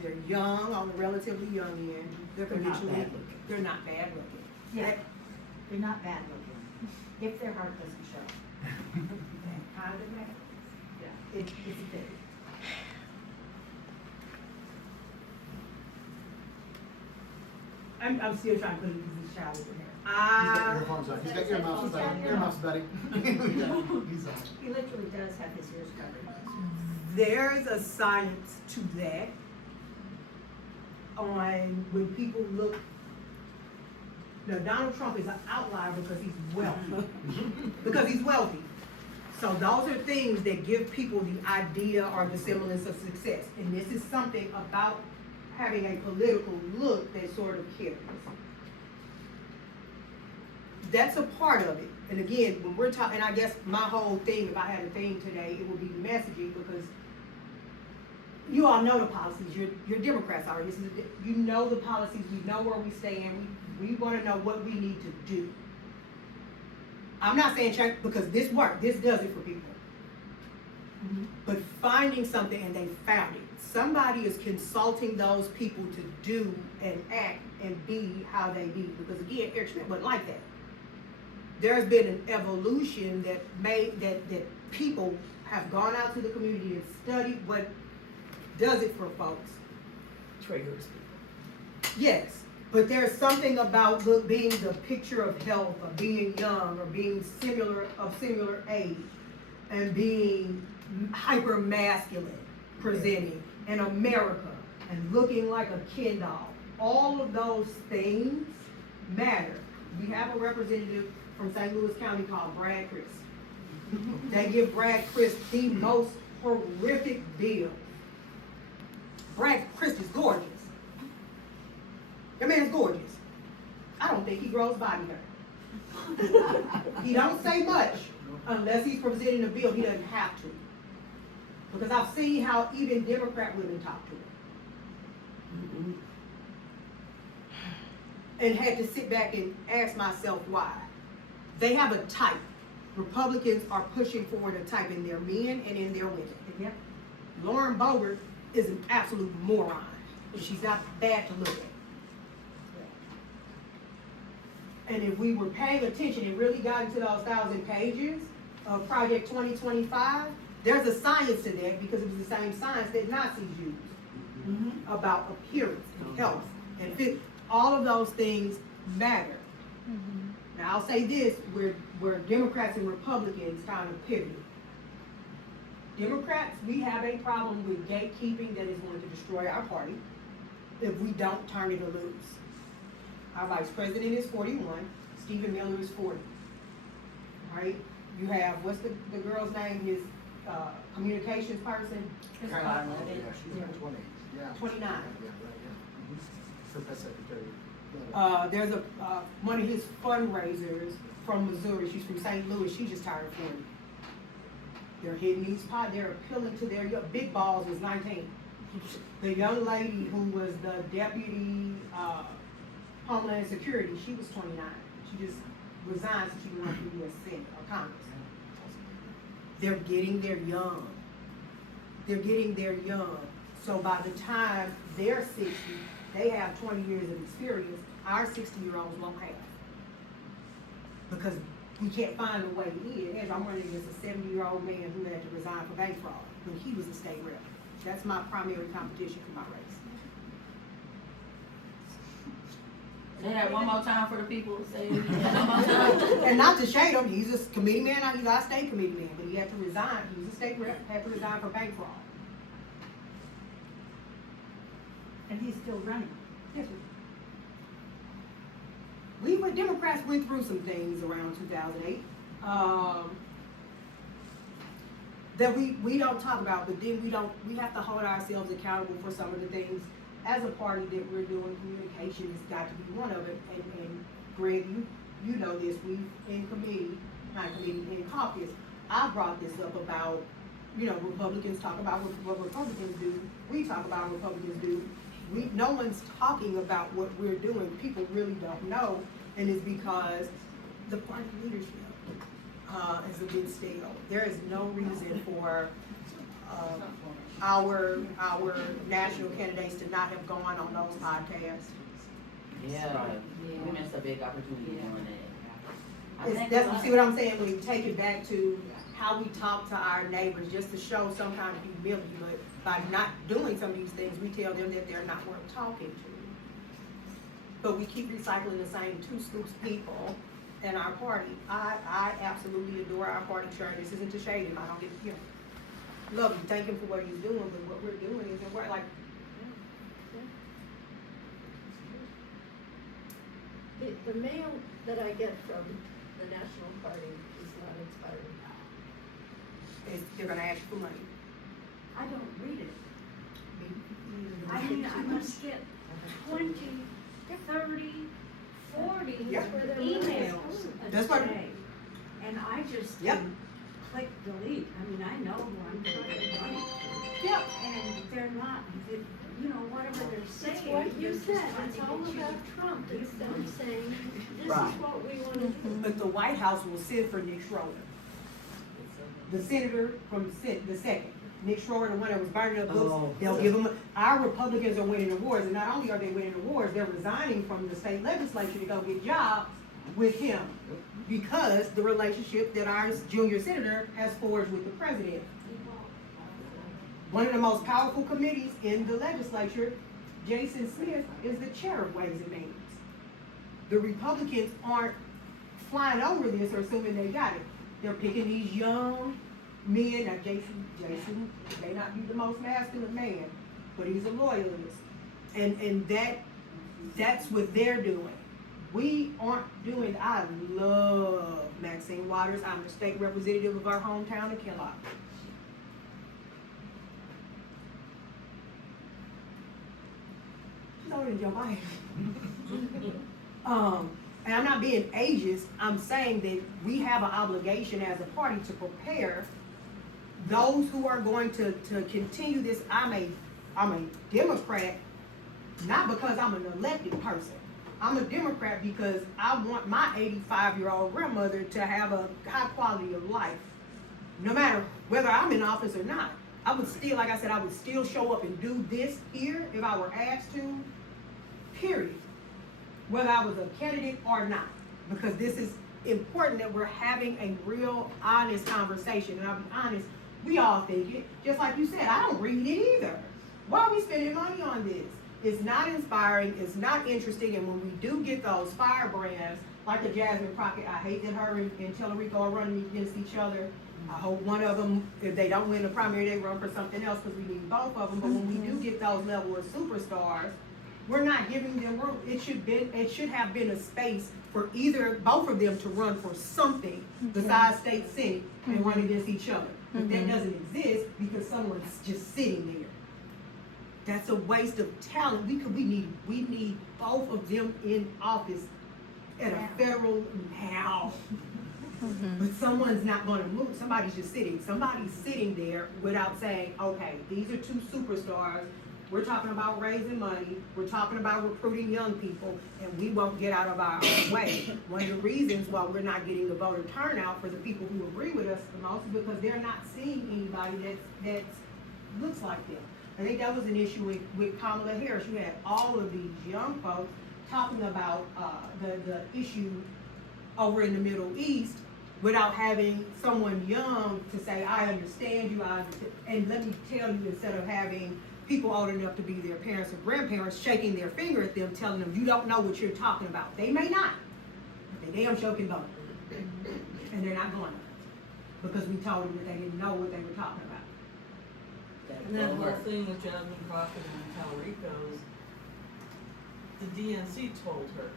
They're young, on the relatively young end. They're They're not conventionally, bad looking. they're not bad looking. Yeah, they're not bad looking, if their heart doesn't show. That kind of man. Yeah. It's a thing. I'm still trying to put it because this child is in there. He's got earphones on, he's got earmuffs, buddy, earmuffs, buddy. He's on. He literally does have his ears covered. There's a science to that on when people look. Now, Donald Trump is an outlier because he's wealthy. So those are things that give people the idea or the semblance of success. And this is something about having a political look that sort of carries. That's a part of it. And again, when we're talking, and I guess my whole thing, if I had a theme today, it would be the messaging, because you all know the policies. You're Democrats already. You know the policies. We know where we stand. We want to know what we need to do. I'm not saying check, because this works. This does it for people. But finding something, and they found it. Somebody is consulting those people to do and act and be how they be. Because again, Eric Schmidt wasn't like that. There's been an evolution that made that people have gone out to the community and studied what does it for folks. Triggers people. Yes, but there's something about being the picture of health, or being young, or being of similar age, and being hyper masculine presenting in America and looking like a Ken doll. All of those things matter. We have a representative from St. Louis County called Brad Chris. They give Brad Chris the most horrific bill. Brad Chris is gorgeous. That man's gorgeous. I don't think he grows body hair. He don't say much unless he's presenting a bill. He doesn't have to. Because I've seen how even Democrat women talk to him. And had to sit back and ask myself why. They have a type. Republicans are pushing forward a type in their men and in their women. Yeah. Lauren Boebert is an absolute moron. And she's not bad to look at. And if we were paying attention and really got into those 1,000 pages of Project 2025, there's a science to that, because it was the same science that Nazis used about appearance and health and fit. All of those things matter. Now I'll say this, where Democrats and Republicans kind of pivot. Democrats, we have a problem with gatekeeping that is going to destroy our party if we don't turn it loose. Our vice president is 41, Stephen Miller is 40. Right? You have, what's the girl's name, his communications person? Caroline Yeah, Levitt. she's in 20, yeah. 29. Yeah, right, yeah. Her press secretary. There's one of his fundraisers from Missouri. She's from St. Louis. She just turned 40. They're hitting these pots. They're appealing to their Big Balls was 19. The young lady who was the deputy Homeland Security, she was 29. She just resigned so she can run for U.S. Senate or Congress. They're getting their young. They're getting their young. So by the time they're 60, they have 20 years of experience our 60-year-olds won't have. Because we can't find a way in. I'm running against a 70-year-old man who had to resign for bank fraud when he was a state rep. That's my primary competition for my race. Say that one more time for the people. Say it again one more time. And not to shade him, he's a committee man, he's our state committee man, but he had to resign. He was a state rep, had to resign for bank fraud. And he's still running. Yes, sir. Democrats went through some things around 2008 that we don't talk about, but then we have to hold ourselves accountable for some of the things as a party that we're doing. Communication has got to be one of it. And Greg, you know this, in caucus, I brought this up about, Republicans talk about what Republicans do. We talk about what Republicans do. No one's talking about what we're doing. People really don't know, and it's because the party leadership is a bit stale. There is no reason for our national candidates to not have gone on those podcasts. Yeah, we missed a big opportunity doing that. See what I'm saying? When you take it back to how we talk to our neighbors, just to show some kind of humility, but by not doing some of these things, we tell them that they're not worth talking to. But we keep recycling the same 2 scoops people in our party. I absolutely adore our party chair. This isn't to shade him. I don't get, love him, thank him for what he's doing, but what we're doing isn't right. Like, The mail that I get from the National Party is not inspiring. they're gonna ask for money. I don't read it. I I mean, I must get 20, 30, 40 Yeah. emails a That's what- day. And I just Yep. click delete. I mean, I know who I'm talking about. Yep. And they're not, you know, whatever they're saying. It's what you they're just said, trying it's to all get you about to Trump, it's them money. saying, this is Right. what we wanna do. But the White House will send for Nick Schroeder, the senator from the second. Nick Schroeder, the one that was burning up books, Oh. they'll give him, our Republicans are winning awards, and not only are they winning awards, they're resigning from the state legislature to go get jobs with him. Because the relationship that our junior senator has forged with the president. One of the most powerful committees in the legislature, Jason Smith, is the chair of Ways and Means. The Republicans aren't flying over this or assuming they got it. They're picking these young men. Now Jason may not be the most masculine man, but he's a loyalist. And that's what they're doing. We aren't doing, I love Maxine Waters. I'm the state representative of our hometown of Kellogg. She's older than Joe Biden. And I'm not being ageist, I'm saying that we have an obligation as a party to prepare those who are going to continue this. I'm a Democrat, not because I'm an elected person. I'm a Democrat because I want my 85-year-old grandmother to have a high quality of life. No matter whether I'm in office or not. I would still, like I said, I would still show up and do this here if I were asked to, period. Whether I was a candidate or not. Because this is important that we're having a real honest conversation. And I'll be honest, we all think it. Just like you said, I don't read it either. Why are we spending money on this? It's not inspiring, it's not interesting, and when we do get those firebrands, like the Jasmine Crockett, I hate that her and Tellerico are running against each other. I hope one of them, if they don't win the primary, they run for something else because we need both of them. But when we do get those level of superstars, we're not giving them room. It should have been a space for both of them to run for something besides state senate and run against each other. But that doesn't exist because someone's just sitting there. That's a waste of talent. We need both of them in office at a federal now. But someone's not gonna move. Somebody's just sitting. Somebody's sitting there without saying, okay, these are two superstars. We're talking about raising money. We're talking about recruiting young people, and we won't get out of our own way. One of the reasons why we're not getting the voter turnout for the people who agree with us the most is because they're not seeing anybody that looks like them. I think that was an issue with Kamala Harris. You had all of these young folks talking about the issue over in the Middle East without having someone young to say, I understand you, and let me tell you, instead of having people old enough to be their parents or grandparents shaking their finger at them, telling them, you don't know what you're talking about. They may not, but they damn sure can vote. And they're not going to, because we told them that they didn't know what they were talking about. And that whole thing with Jasmine Crockett and Tallarico's, the DNC told her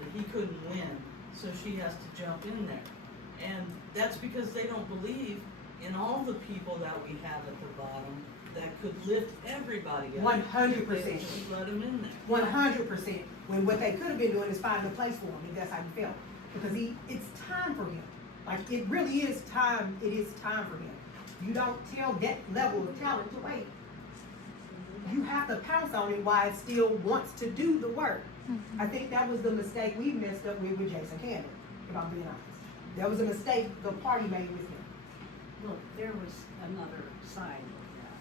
that he couldn't win, so she has to jump in there. And that's because they don't believe in all the people that we have at the bottom that could lift everybody up. 100%. If they just let them in there. 100%. When what they could have been doing is finding a place for him, if that's how you felt. Because it's time for him. Like, it really is time, it is time for him. You don't tell that level of talent to wait. You have to pounce on it while it still wants to do the work. I think that was the mistake we messed up with Jason Cannon, if I'm being honest. That was a mistake the party made with him. Look, there was another side of that.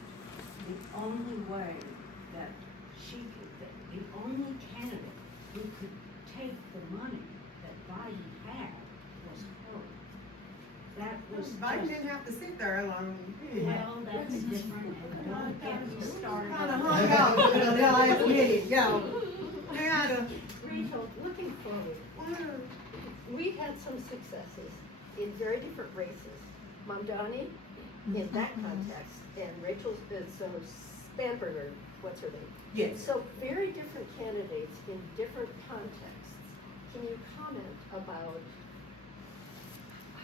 The only way that the only candidate who could take the money that Biden had was her. That was Biden just, didn't have to sit there long. well, that's different, and don't get me started. Kind of on hung that. out in the last minute, yo. They had to. Rachel, looking forward, we've had some successes in very different races. Mamdani, in that context, and Rachel's been Spanberger, what's her name? Yes. So very different candidates in different contexts. Can you comment about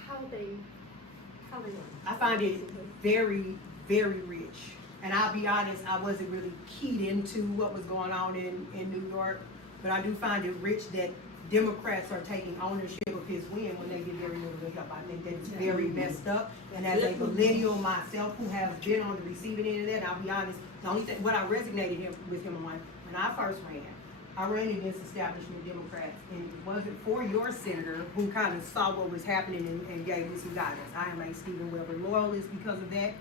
how they won? I find it very, very rich. and I'll be honest, I wasn't really keyed into what was going on in New York, but I do find it rich that Democrats are taking ownership of his win when they get very little to help. I think that it's very messed up, and as a millennial myself who has been on the receiving end of that, I'll be honest, the only thing, what I resonated with him on, when I first ran, I ran against establishment Democrats, and it wasn't for your senator who kind of saw what was happening and gave me some guidance. I am a Stephen Weber loyalist because of that.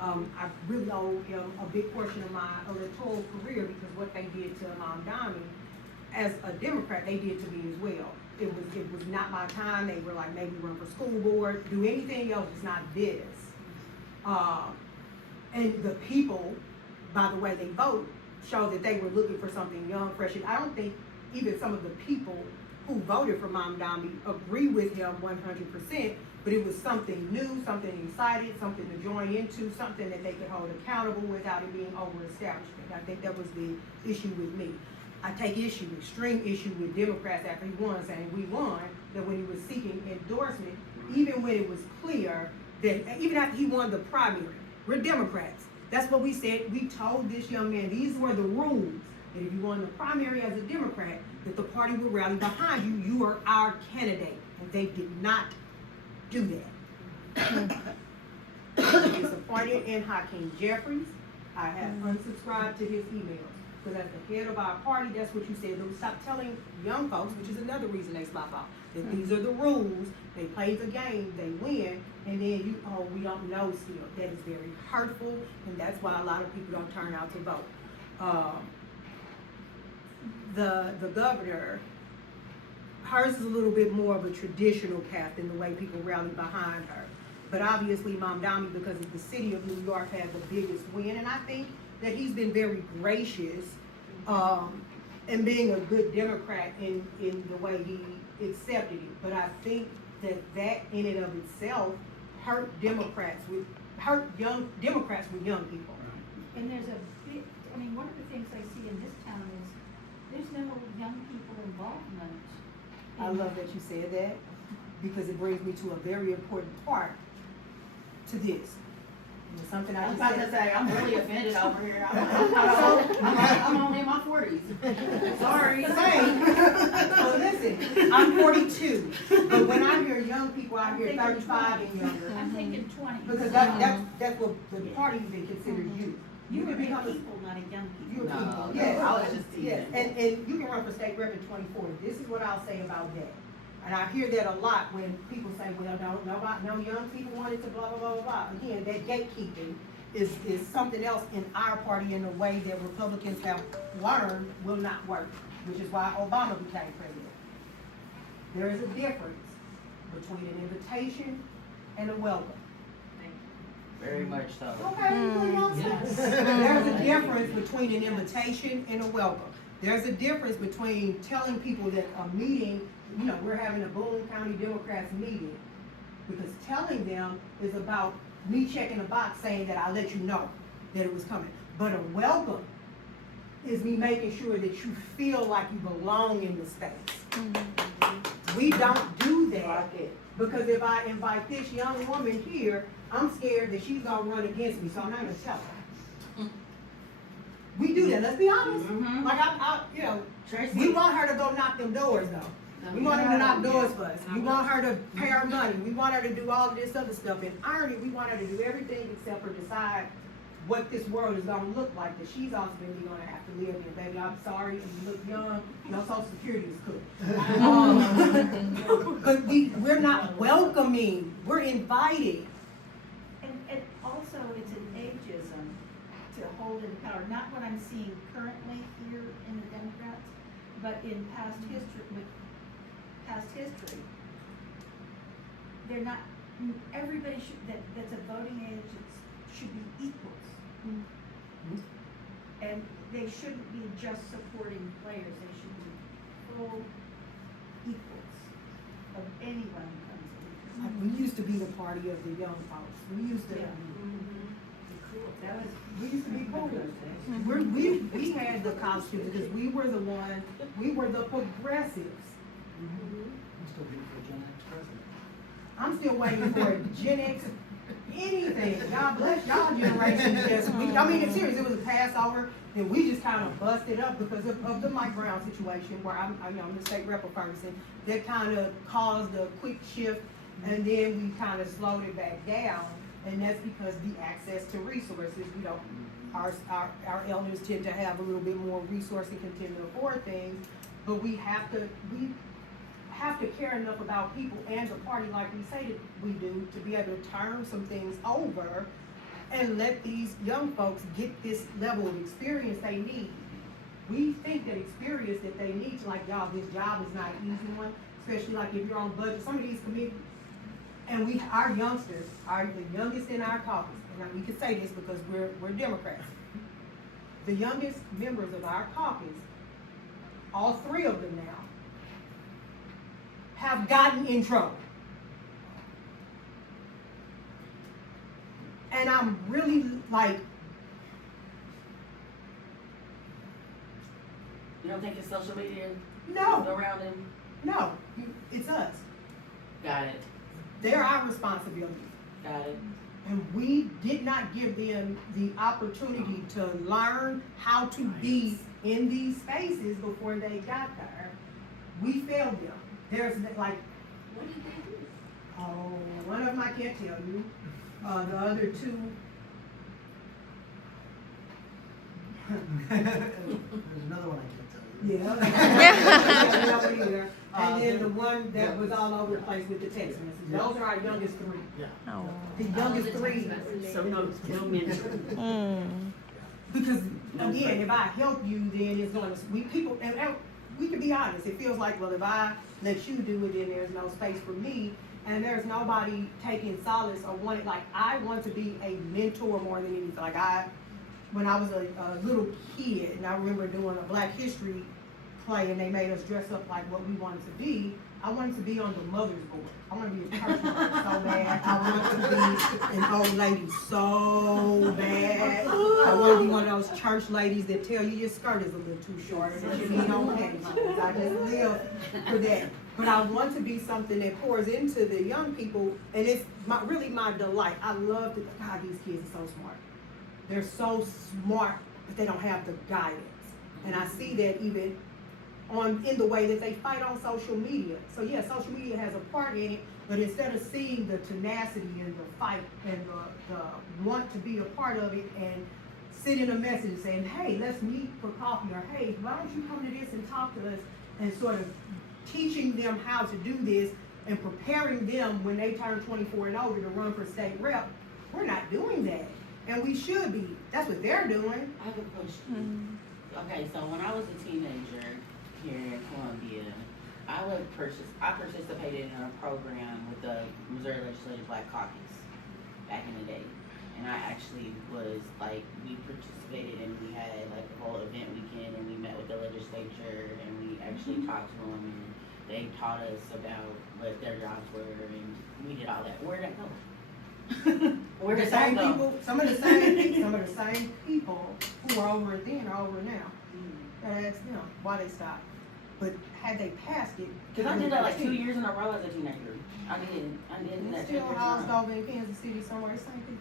I really owe him a big portion of my electoral career because what they did to Mamdani, as a Democrat, they did to me as well. It was not my time. They were like, maybe run for school board, do anything else, it's not this. And the people, by the way they vote, show that they were looking for something young, fresh. And I don't think even some of the people who voted for Mamdani agree with him 100%, but it was something new, something exciting, something to join into, something that they could hold accountable without it being over-establishment. I think that was the issue with me. I take extreme issue with Democrats after he won, saying we won, that when he was seeking endorsement, even when it was clear that, even after he won the primary, we're Democrats. That's what we said. We told this young man, these were the rules, that if you won the primary as a Democrat, that the party will rally behind you. You are our candidate. And they did not do that. I'm disappointed in Hakeem Jeffries. I have unsubscribed to his emails. Because as the head of our party, that's what you said. Don't stop telling young folks, which is another reason they slop off, that these are the rules. They play the game, they win, and then we don't know still. That is very hurtful, and that's why a lot of people don't turn out to vote. The governor, hers is a little bit more of a traditional path than the way people rally behind her. But obviously, Mamdani, because the city of New York had the biggest win, and I think that he's been very gracious and being a good Democrat in the way he accepted it. But I think that in and of itself hurt young Democrats with young people. And there's a big, I mean, one of the things I see in this town is there's no young people involvement. I love that you said that, because it brings me to a very important part to this. It's something I I was just about to said. say, I'm really offended over here. I'm only in my 40s. Sorry. Same. So listen, I'm 42, but when I hear young people out here 35 and younger, I'm thinking 20. because that's what the party even considers youth. You can are become a people, not a young You're people. people, No, yes. I was just teasing. Yes, and you can run for state rep in 2040. This is what I'll say about that. And I hear that a lot when people say, well, no young people wanted to blah, blah, blah, blah. Again, that gatekeeping is something else in our party in a way that Republicans have learned will not work, which is why Obama became president. There is a difference between an invitation and a welcome. Very much so. Okay, Yes. there's a difference between an invitation and a welcome. There's a difference between telling people that a meeting, we're having a Boone County Democrats meeting, because telling them is about me checking a box saying that I'll let you know that it was coming. But a welcome is me making sure that you feel like you belong in the space. We don't do that, because if I invite this young woman here, I'm scared that she's gonna run against me, so I'm not gonna tell her. We do that, let's be honest. Mhm. Like Tracy. we want her to go knock them doors though. We want her to knock doors for us. We want her to pay our money. We want her to do all of this other stuff. In irony, we want her to do everything except for decide what this world is gonna look like, that she's ultimately gonna have to live in. Baby, I'm sorry, you look young, your Social Security is cooked. But we're not welcoming, we're inviting. And also, it's an ageism to hold in power, not what I'm seeing currently here in the Democrats, but in past history. They're not, everybody that's a voting age should be equals. And they shouldn't be just supporting players, they should be full equals of anyone who comes in. We used to be the party of the young folks. We used to. Yeah. That was. We used to be cool. We had the college students because we were the progressives. I'm still waiting for a Gen X president. I'm still waiting for a Gen X anything. God bless y'all generation. I mean, it's serious. It was a Passover, and we just kind of busted up because of the Mike Brown situation, where I'm the state rep person. That kind of caused a quick shift, and then we kind of slowed it back down. And that's because the access to resources, our elders tend to have a little bit more resource and can tend to afford things, but we have to care enough about people and the party like we say that we do to be able to turn some things over and let these young folks get this level of experience they need. We think that experience that they need to, like, y'all, this job is not an easy one, especially like if you're on budget. Some of these committees, and our youngsters are the youngest in our caucus, and we can say this because we're Democrats. The youngest members of our caucus, all three of them now, have gotten in trouble. And I'm really like, You don't think it's social media no, around him? no, it's us. Got it. They're our responsibility. Got it. And we did not give them the opportunity to learn how to be in these spaces before they got there. We failed them. There's like, What did they do? oh, one of them I can't tell you. The other two, There's another one I can't tell you. yeah. And then the one that was all over the place with the text messages. Those are our youngest three. Yeah. The youngest three. So no mention. Because again, if I help you, then it's going to, and we can be honest, it feels like, well, if I let you do it, then there's no space for me, and there's nobody taking solace or wanting, like, I want to be a mentor more than anything. Like, when I was a little kid, and I remember doing a Black History play, and they made us dress up like what we wanted to be, I wanted to be on the mother's board. I want to be a church mother so bad. I want to be an old lady so bad. I want to be one of those church ladies that tell you your skirt is a little too short and that you need on panties. I just live for that. But I want to be something that pours into the young people, and it's really my delight. I love God, these kids are so smart. They're so smart, but they don't have the guidance. And I see that even in the way that they fight on social media. So yeah, social media has a part in it, but instead of seeing the tenacity and the fight and the want to be a part of it and sending a message saying, hey, let's meet for coffee, or hey, why don't you come to this and talk to us, and sort of teaching them how to do this and preparing them when they turn 24 and older to run for state rep, we're not doing that. And we should be. That's what they're doing. I have a question. Okay, so when I was a teenager here in Columbia, I participated in a program with the Missouri Legislative Black Caucus back in the day. And I actually was like, we participated and we had like a whole event weekend, and we met with the legislature and we actually talked to them, and they taught us about what their jobs were, and we did all that. Where'd that go? Where The did that same go? people, some of the same people who are over it then are over it now. And ask them why they stopped. But had they passed it. Cause I did that like 2 years in a row as a teenager. I did that. It's still housed over in Kansas City somewhere, same people.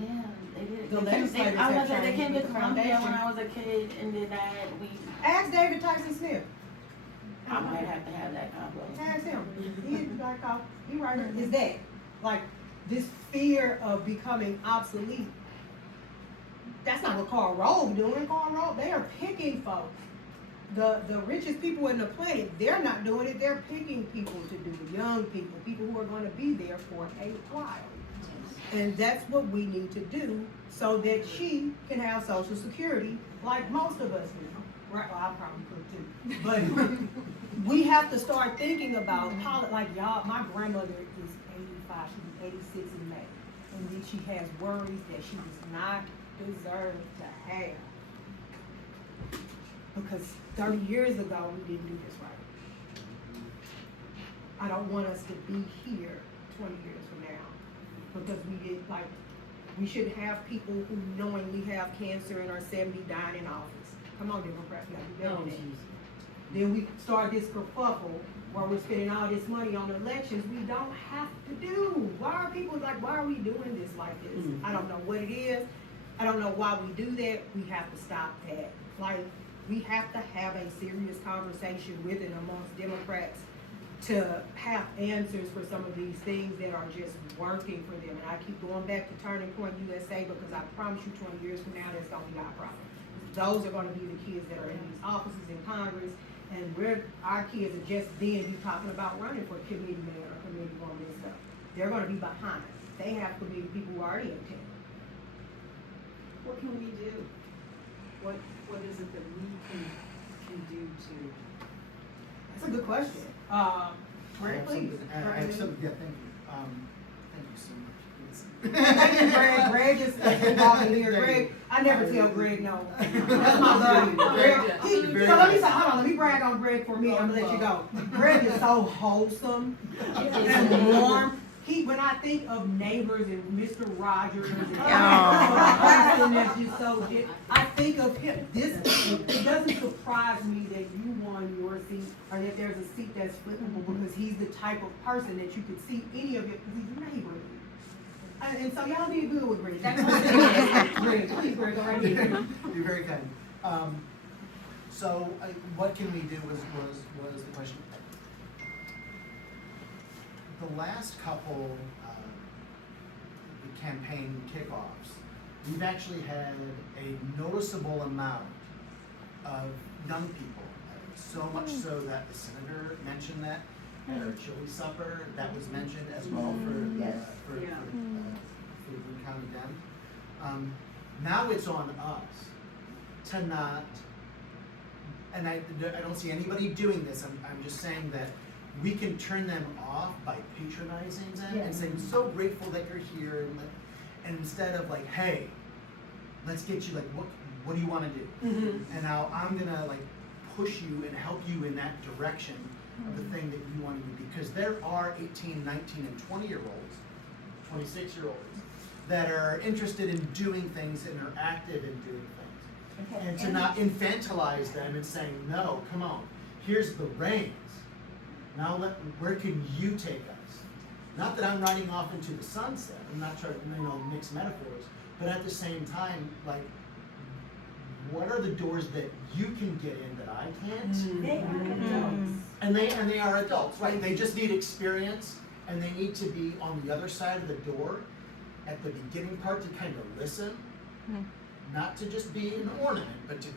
Yeah, they did. The legislators I was have like, they came to changed the Columbia when foundation. I was a kid and did that. Ask David Tyson Smith. I might have to have that combo. Ask him. He right here. Is that like this fear of becoming obsolete? That's not what Karl Rove doing. Karl Rove, they are picking folks. The richest people in the planet, they're not doing it. They're picking people to do it. Young people who are going to be there for a while. And that's what we need to do so that she can have Social Security like most of us do. Right? Well, I probably could too. But we have to start thinking about like y'all. My grandmother is 85. She's 86 in May, and then she has worries that she does not deserve to have. Because 30 years ago, we didn't do this right. I don't want us to be here 20 years from now. Because we shouldn't have people who knowingly have cancer and are 70 dying in office. Come on, Democrats, we gotta do better than that. then we start this kerfuffle where we're spending all this money on elections we don't have to do. Why are people like, why are we doing this like this? I don't know what it is. I don't know why we do that. We have to stop that. Like, we have to have a serious conversation with and amongst Democrats to have answers for some of these things that are just working for them. And I keep going back to Turning Point USA because I promise you 20 years from now, that's gonna be our problem. Those are gonna be the kids that are in these offices in Congress, and our kids are just then be talking about running for committee man or committee woman and stuff. They're gonna be behind. They have committee people who are already in town. What can we do? What is it that we can do to? That's a good question. Greg, please. I have some, yeah, thank you so much. Thank you, Greg. Greg is walking here. Greg, I never tell Greg no. That's my buddy. Greg, let me brag on Greg for me. I'm gonna let you go. Greg is so wholesome and warm. When I think of Neighbors and Mr. Rogers and that's just so good, I think of him. It doesn't surprise me that you won your seat or that there's a seat that's flippable because he's the type of person that you could see any of it because he's neighborly. And so y'all be good with Greg. That's what it is. Greg, please, Greg, go right here. You're very kind. So what can we do was the question. The last couple campaign kickoffs, we've actually had a noticeable amount of young people. So much so that the senator mentioned that at our chili supper. That was mentioned as well for Boone County Dem. Now it's on us to not, and I don't see anybody doing this. I'm just saying that we can turn them off by patronizing them and saying, so grateful that you're here, and instead of like, hey, let's get you, like, what do you want to do? And now I'm gonna like push you and help you in that direction of the thing that you want to do, because there are 18, 19, and 20-year-olds, 26-year-olds that are interested in doing things and are active in doing things. And to not infantilize them and saying, no, come on, here's the reins. Now where can you take us? Not that I'm riding off into the sunset. I'm not trying to mix metaphors, but at the same time, like, what are the doors that you can get in that I can't? They are adults. And they are adults, right? They just need experience, and they need to be on the other side of the door at the beginning part to kind of listen, not to just be an ornament, but to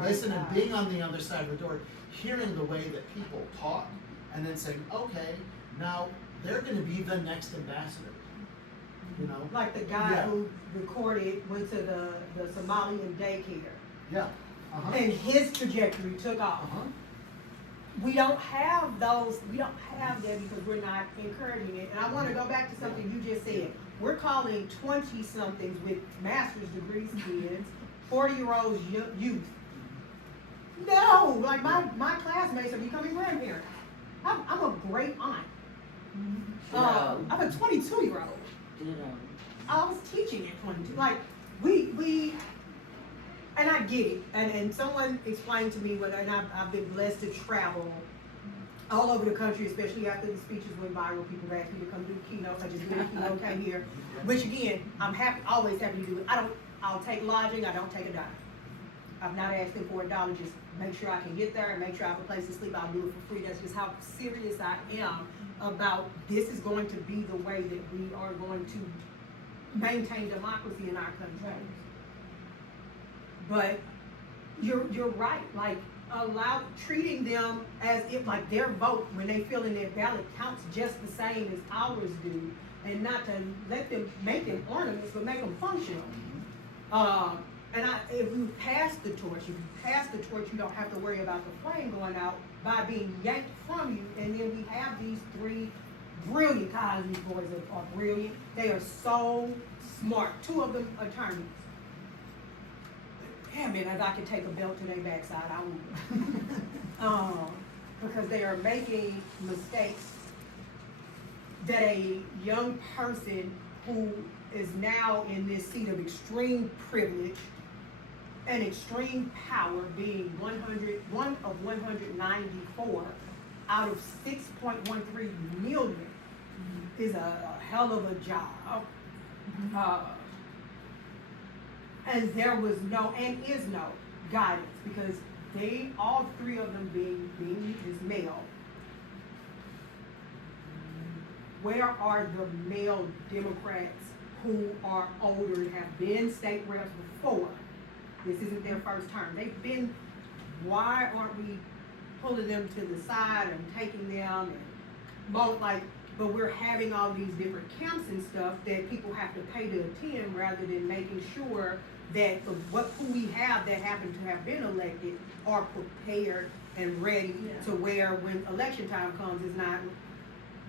listen and being on the other side of the door, hearing the way that people talk, and then saying, okay, now they're going to be the next ambassador. You know, like the guy who went to the Somalian daycare. And his trajectory took off. We don't have those, we don't have that because we're not encouraging it. And I want to go back to something you just said. We're calling 20-somethings with master's degrees kids, 40-year-olds youth. No, like my classmates are becoming grandparents. I'm a great aunt. I'm a 22-year-old. I was teaching at 22. Like, we and I get it. And someone explained to me and I've been blessed to travel all over the country, especially after the speeches went viral. People asked me to come do keynotes. I just did a keynote, came here. Which again, I'm always happy to do it. I'll take lodging, I don't take a dime. I'm not asking for $1, just make sure I can get there and make sure I have a place to sleep. I'll do it for free. That's just how serious I am about this is going to be the way that we are going to maintain democracy in our country. But you're right, like treating them as if like their vote when they fill in their ballot counts just the same as ours do, and not to let them make them ornaments, but make them functional. If you pass the torch, you don't have to worry about the flame going out by being yanked from you. And then we have these three brilliant college boys are brilliant. They are so smart. 2 of them attorneys. Yeah, man, if I could take a belt to their backside, I would. Because they are making mistakes that a young person who is now in this seat of extreme privilege an extreme power being one of 194 out of 6.13 million is a hell of a job. And there was no, and is no guidance, because they, all three of them being is male. Where are the male Democrats who are older and have been state reps before? This isn't their first term. They've been, why aren't we pulling them to the side and taking them and but we're having all these different camps and stuff that people have to pay to attend, rather than making sure that who we have that happen to have been elected are prepared and ready to where when election time comes, it's not,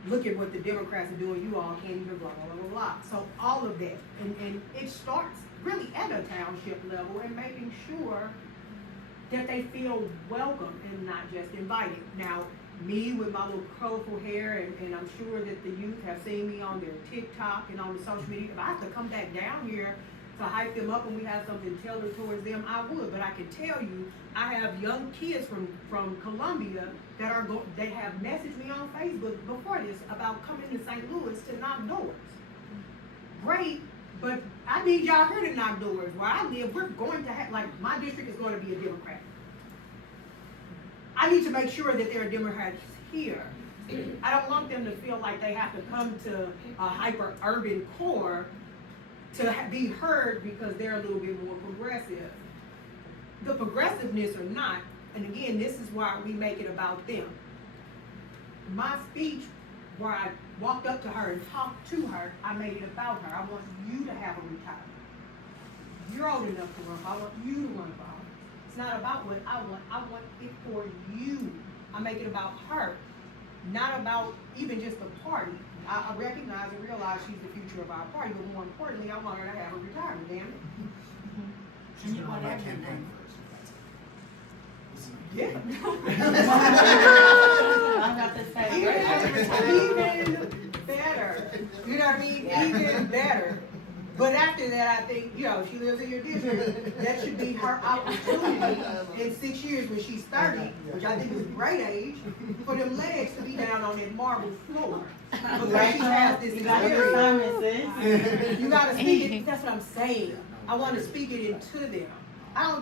look at what the Democrats are doing, you all can't even blah, blah, blah, blah. So all of that, and it starts really at a township level and making sure that they feel welcome and not just invited. Now, me with my little colorful hair, and I'm sure that the youth have seen me on their TikTok and on the social media. If I have to come back down here to hype them up and we have something tailored towards them, I would. But I can tell you, I have young kids from Columbia that have messaged me on Facebook before this about coming to St. Louis to knock doors. Great, but I need y'all here to knock doors. Where I live, we're going to have, like, my district is going to be a Democrat. I need to make sure that there are Democrats here. I don't want them to feel like they have to come to a hyper-urban core to be heard because they're a little bit more progressive. The progressiveness or not, and again, this is why we make it about them. My speech, where I walked up to her and talked to her, I made it about her. I want you to have a retirement. You're old enough to run. I want you to run for office. It's not about what I want it for you. I make it about her, not about even just the party. I recognize and realize she's the future of our party, but more importantly, I want her to have a retirement, damn it. She's gonna run my campaign first. Yeah. I'm about to say, Even better. You know what I mean? Even better. But after that, I think, she lives in your district, that should be her opportunity in 6 years when she's 30, which I think is a great age, for them legs to be down on that marble floor. Because she has this experience. You gotta speak it, that's what I'm saying. I want to speak it into them. I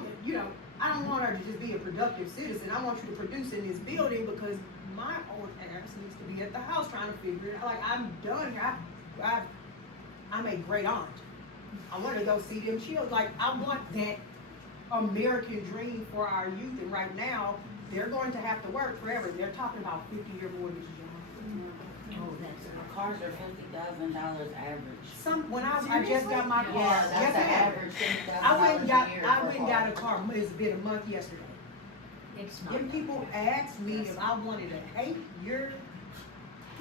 don't want her to just be a productive citizen. I want you to produce in this building, because my old ass needs to be at the house trying to figure it out. Like, I'm done here. I'm a great aunt. I want to go see them children. Like, I want that American dream for our youth. And right now, they're going to have to work forever. They're talking about 50-year mortgages, y'all. oh, that's, cars are $50,000 average. When I just got my car. Yeah, that's the yes, average $50,000 I went and got a year I for went and got a car. It's been a month yesterday. It's not. When people ask me if I wanted a 8-year,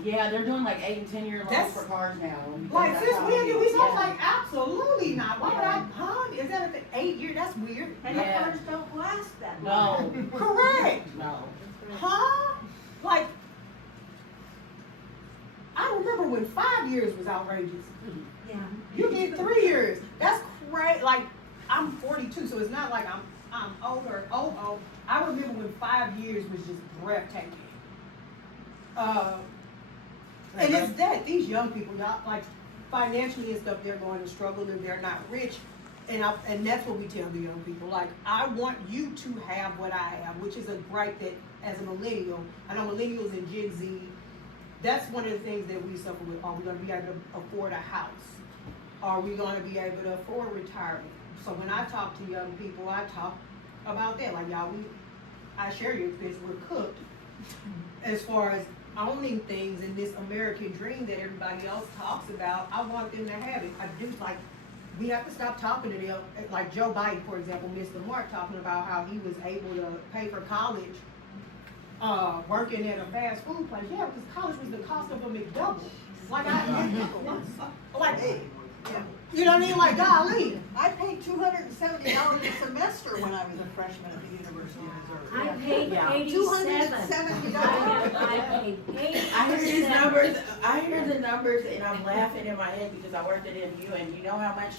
Yeah, they're doing like 8 and 10-year loans That's- for cars now. like, That's since how when did we yeah. start? Like, absolutely not. Why would I, Yeah. huh? Is that an 8-year? That's weird. And Yeah. the cars don't last that No, long. Correct. no. Huh? Like, I remember when 5 years was outrageous. Yeah. You get 3 years. That's crazy. Like, I'm 42, so it's not like I'm older. Oh. I remember when 5 years was just breathtaking. And it's that these young people, y'all, like, financially and stuff, they're going to struggle and they're not rich. And that's what we tell the young people. Like, I want you to have what I have, which is a gripe that, as a millennial, I know millennials and Gen Z, that's one of the things that we suffer with. Are we going to be able to afford a house? Are we going to be able to afford retirement? So when I talk to young people, I talk about that. Like, y'all, I share your experience. We're cooked as far as owning things in this American dream that everybody else talks about. I want them to have it. I do, like, we have to stop talking to them. Like Joe Biden, for example, Mr. Mark, talking about how he was able to pay for college working at a fast food place. Yeah, because college was the cost of a McDouble. Like, you know what I mean? Like, golly. I paid $270 a semester when I was a freshman at the University of Missouri. I paid Yeah. 87. $270. I paid 87. I hear these numbers, I hear the numbers and I'm laughing in my head because I worked at MU and you know how much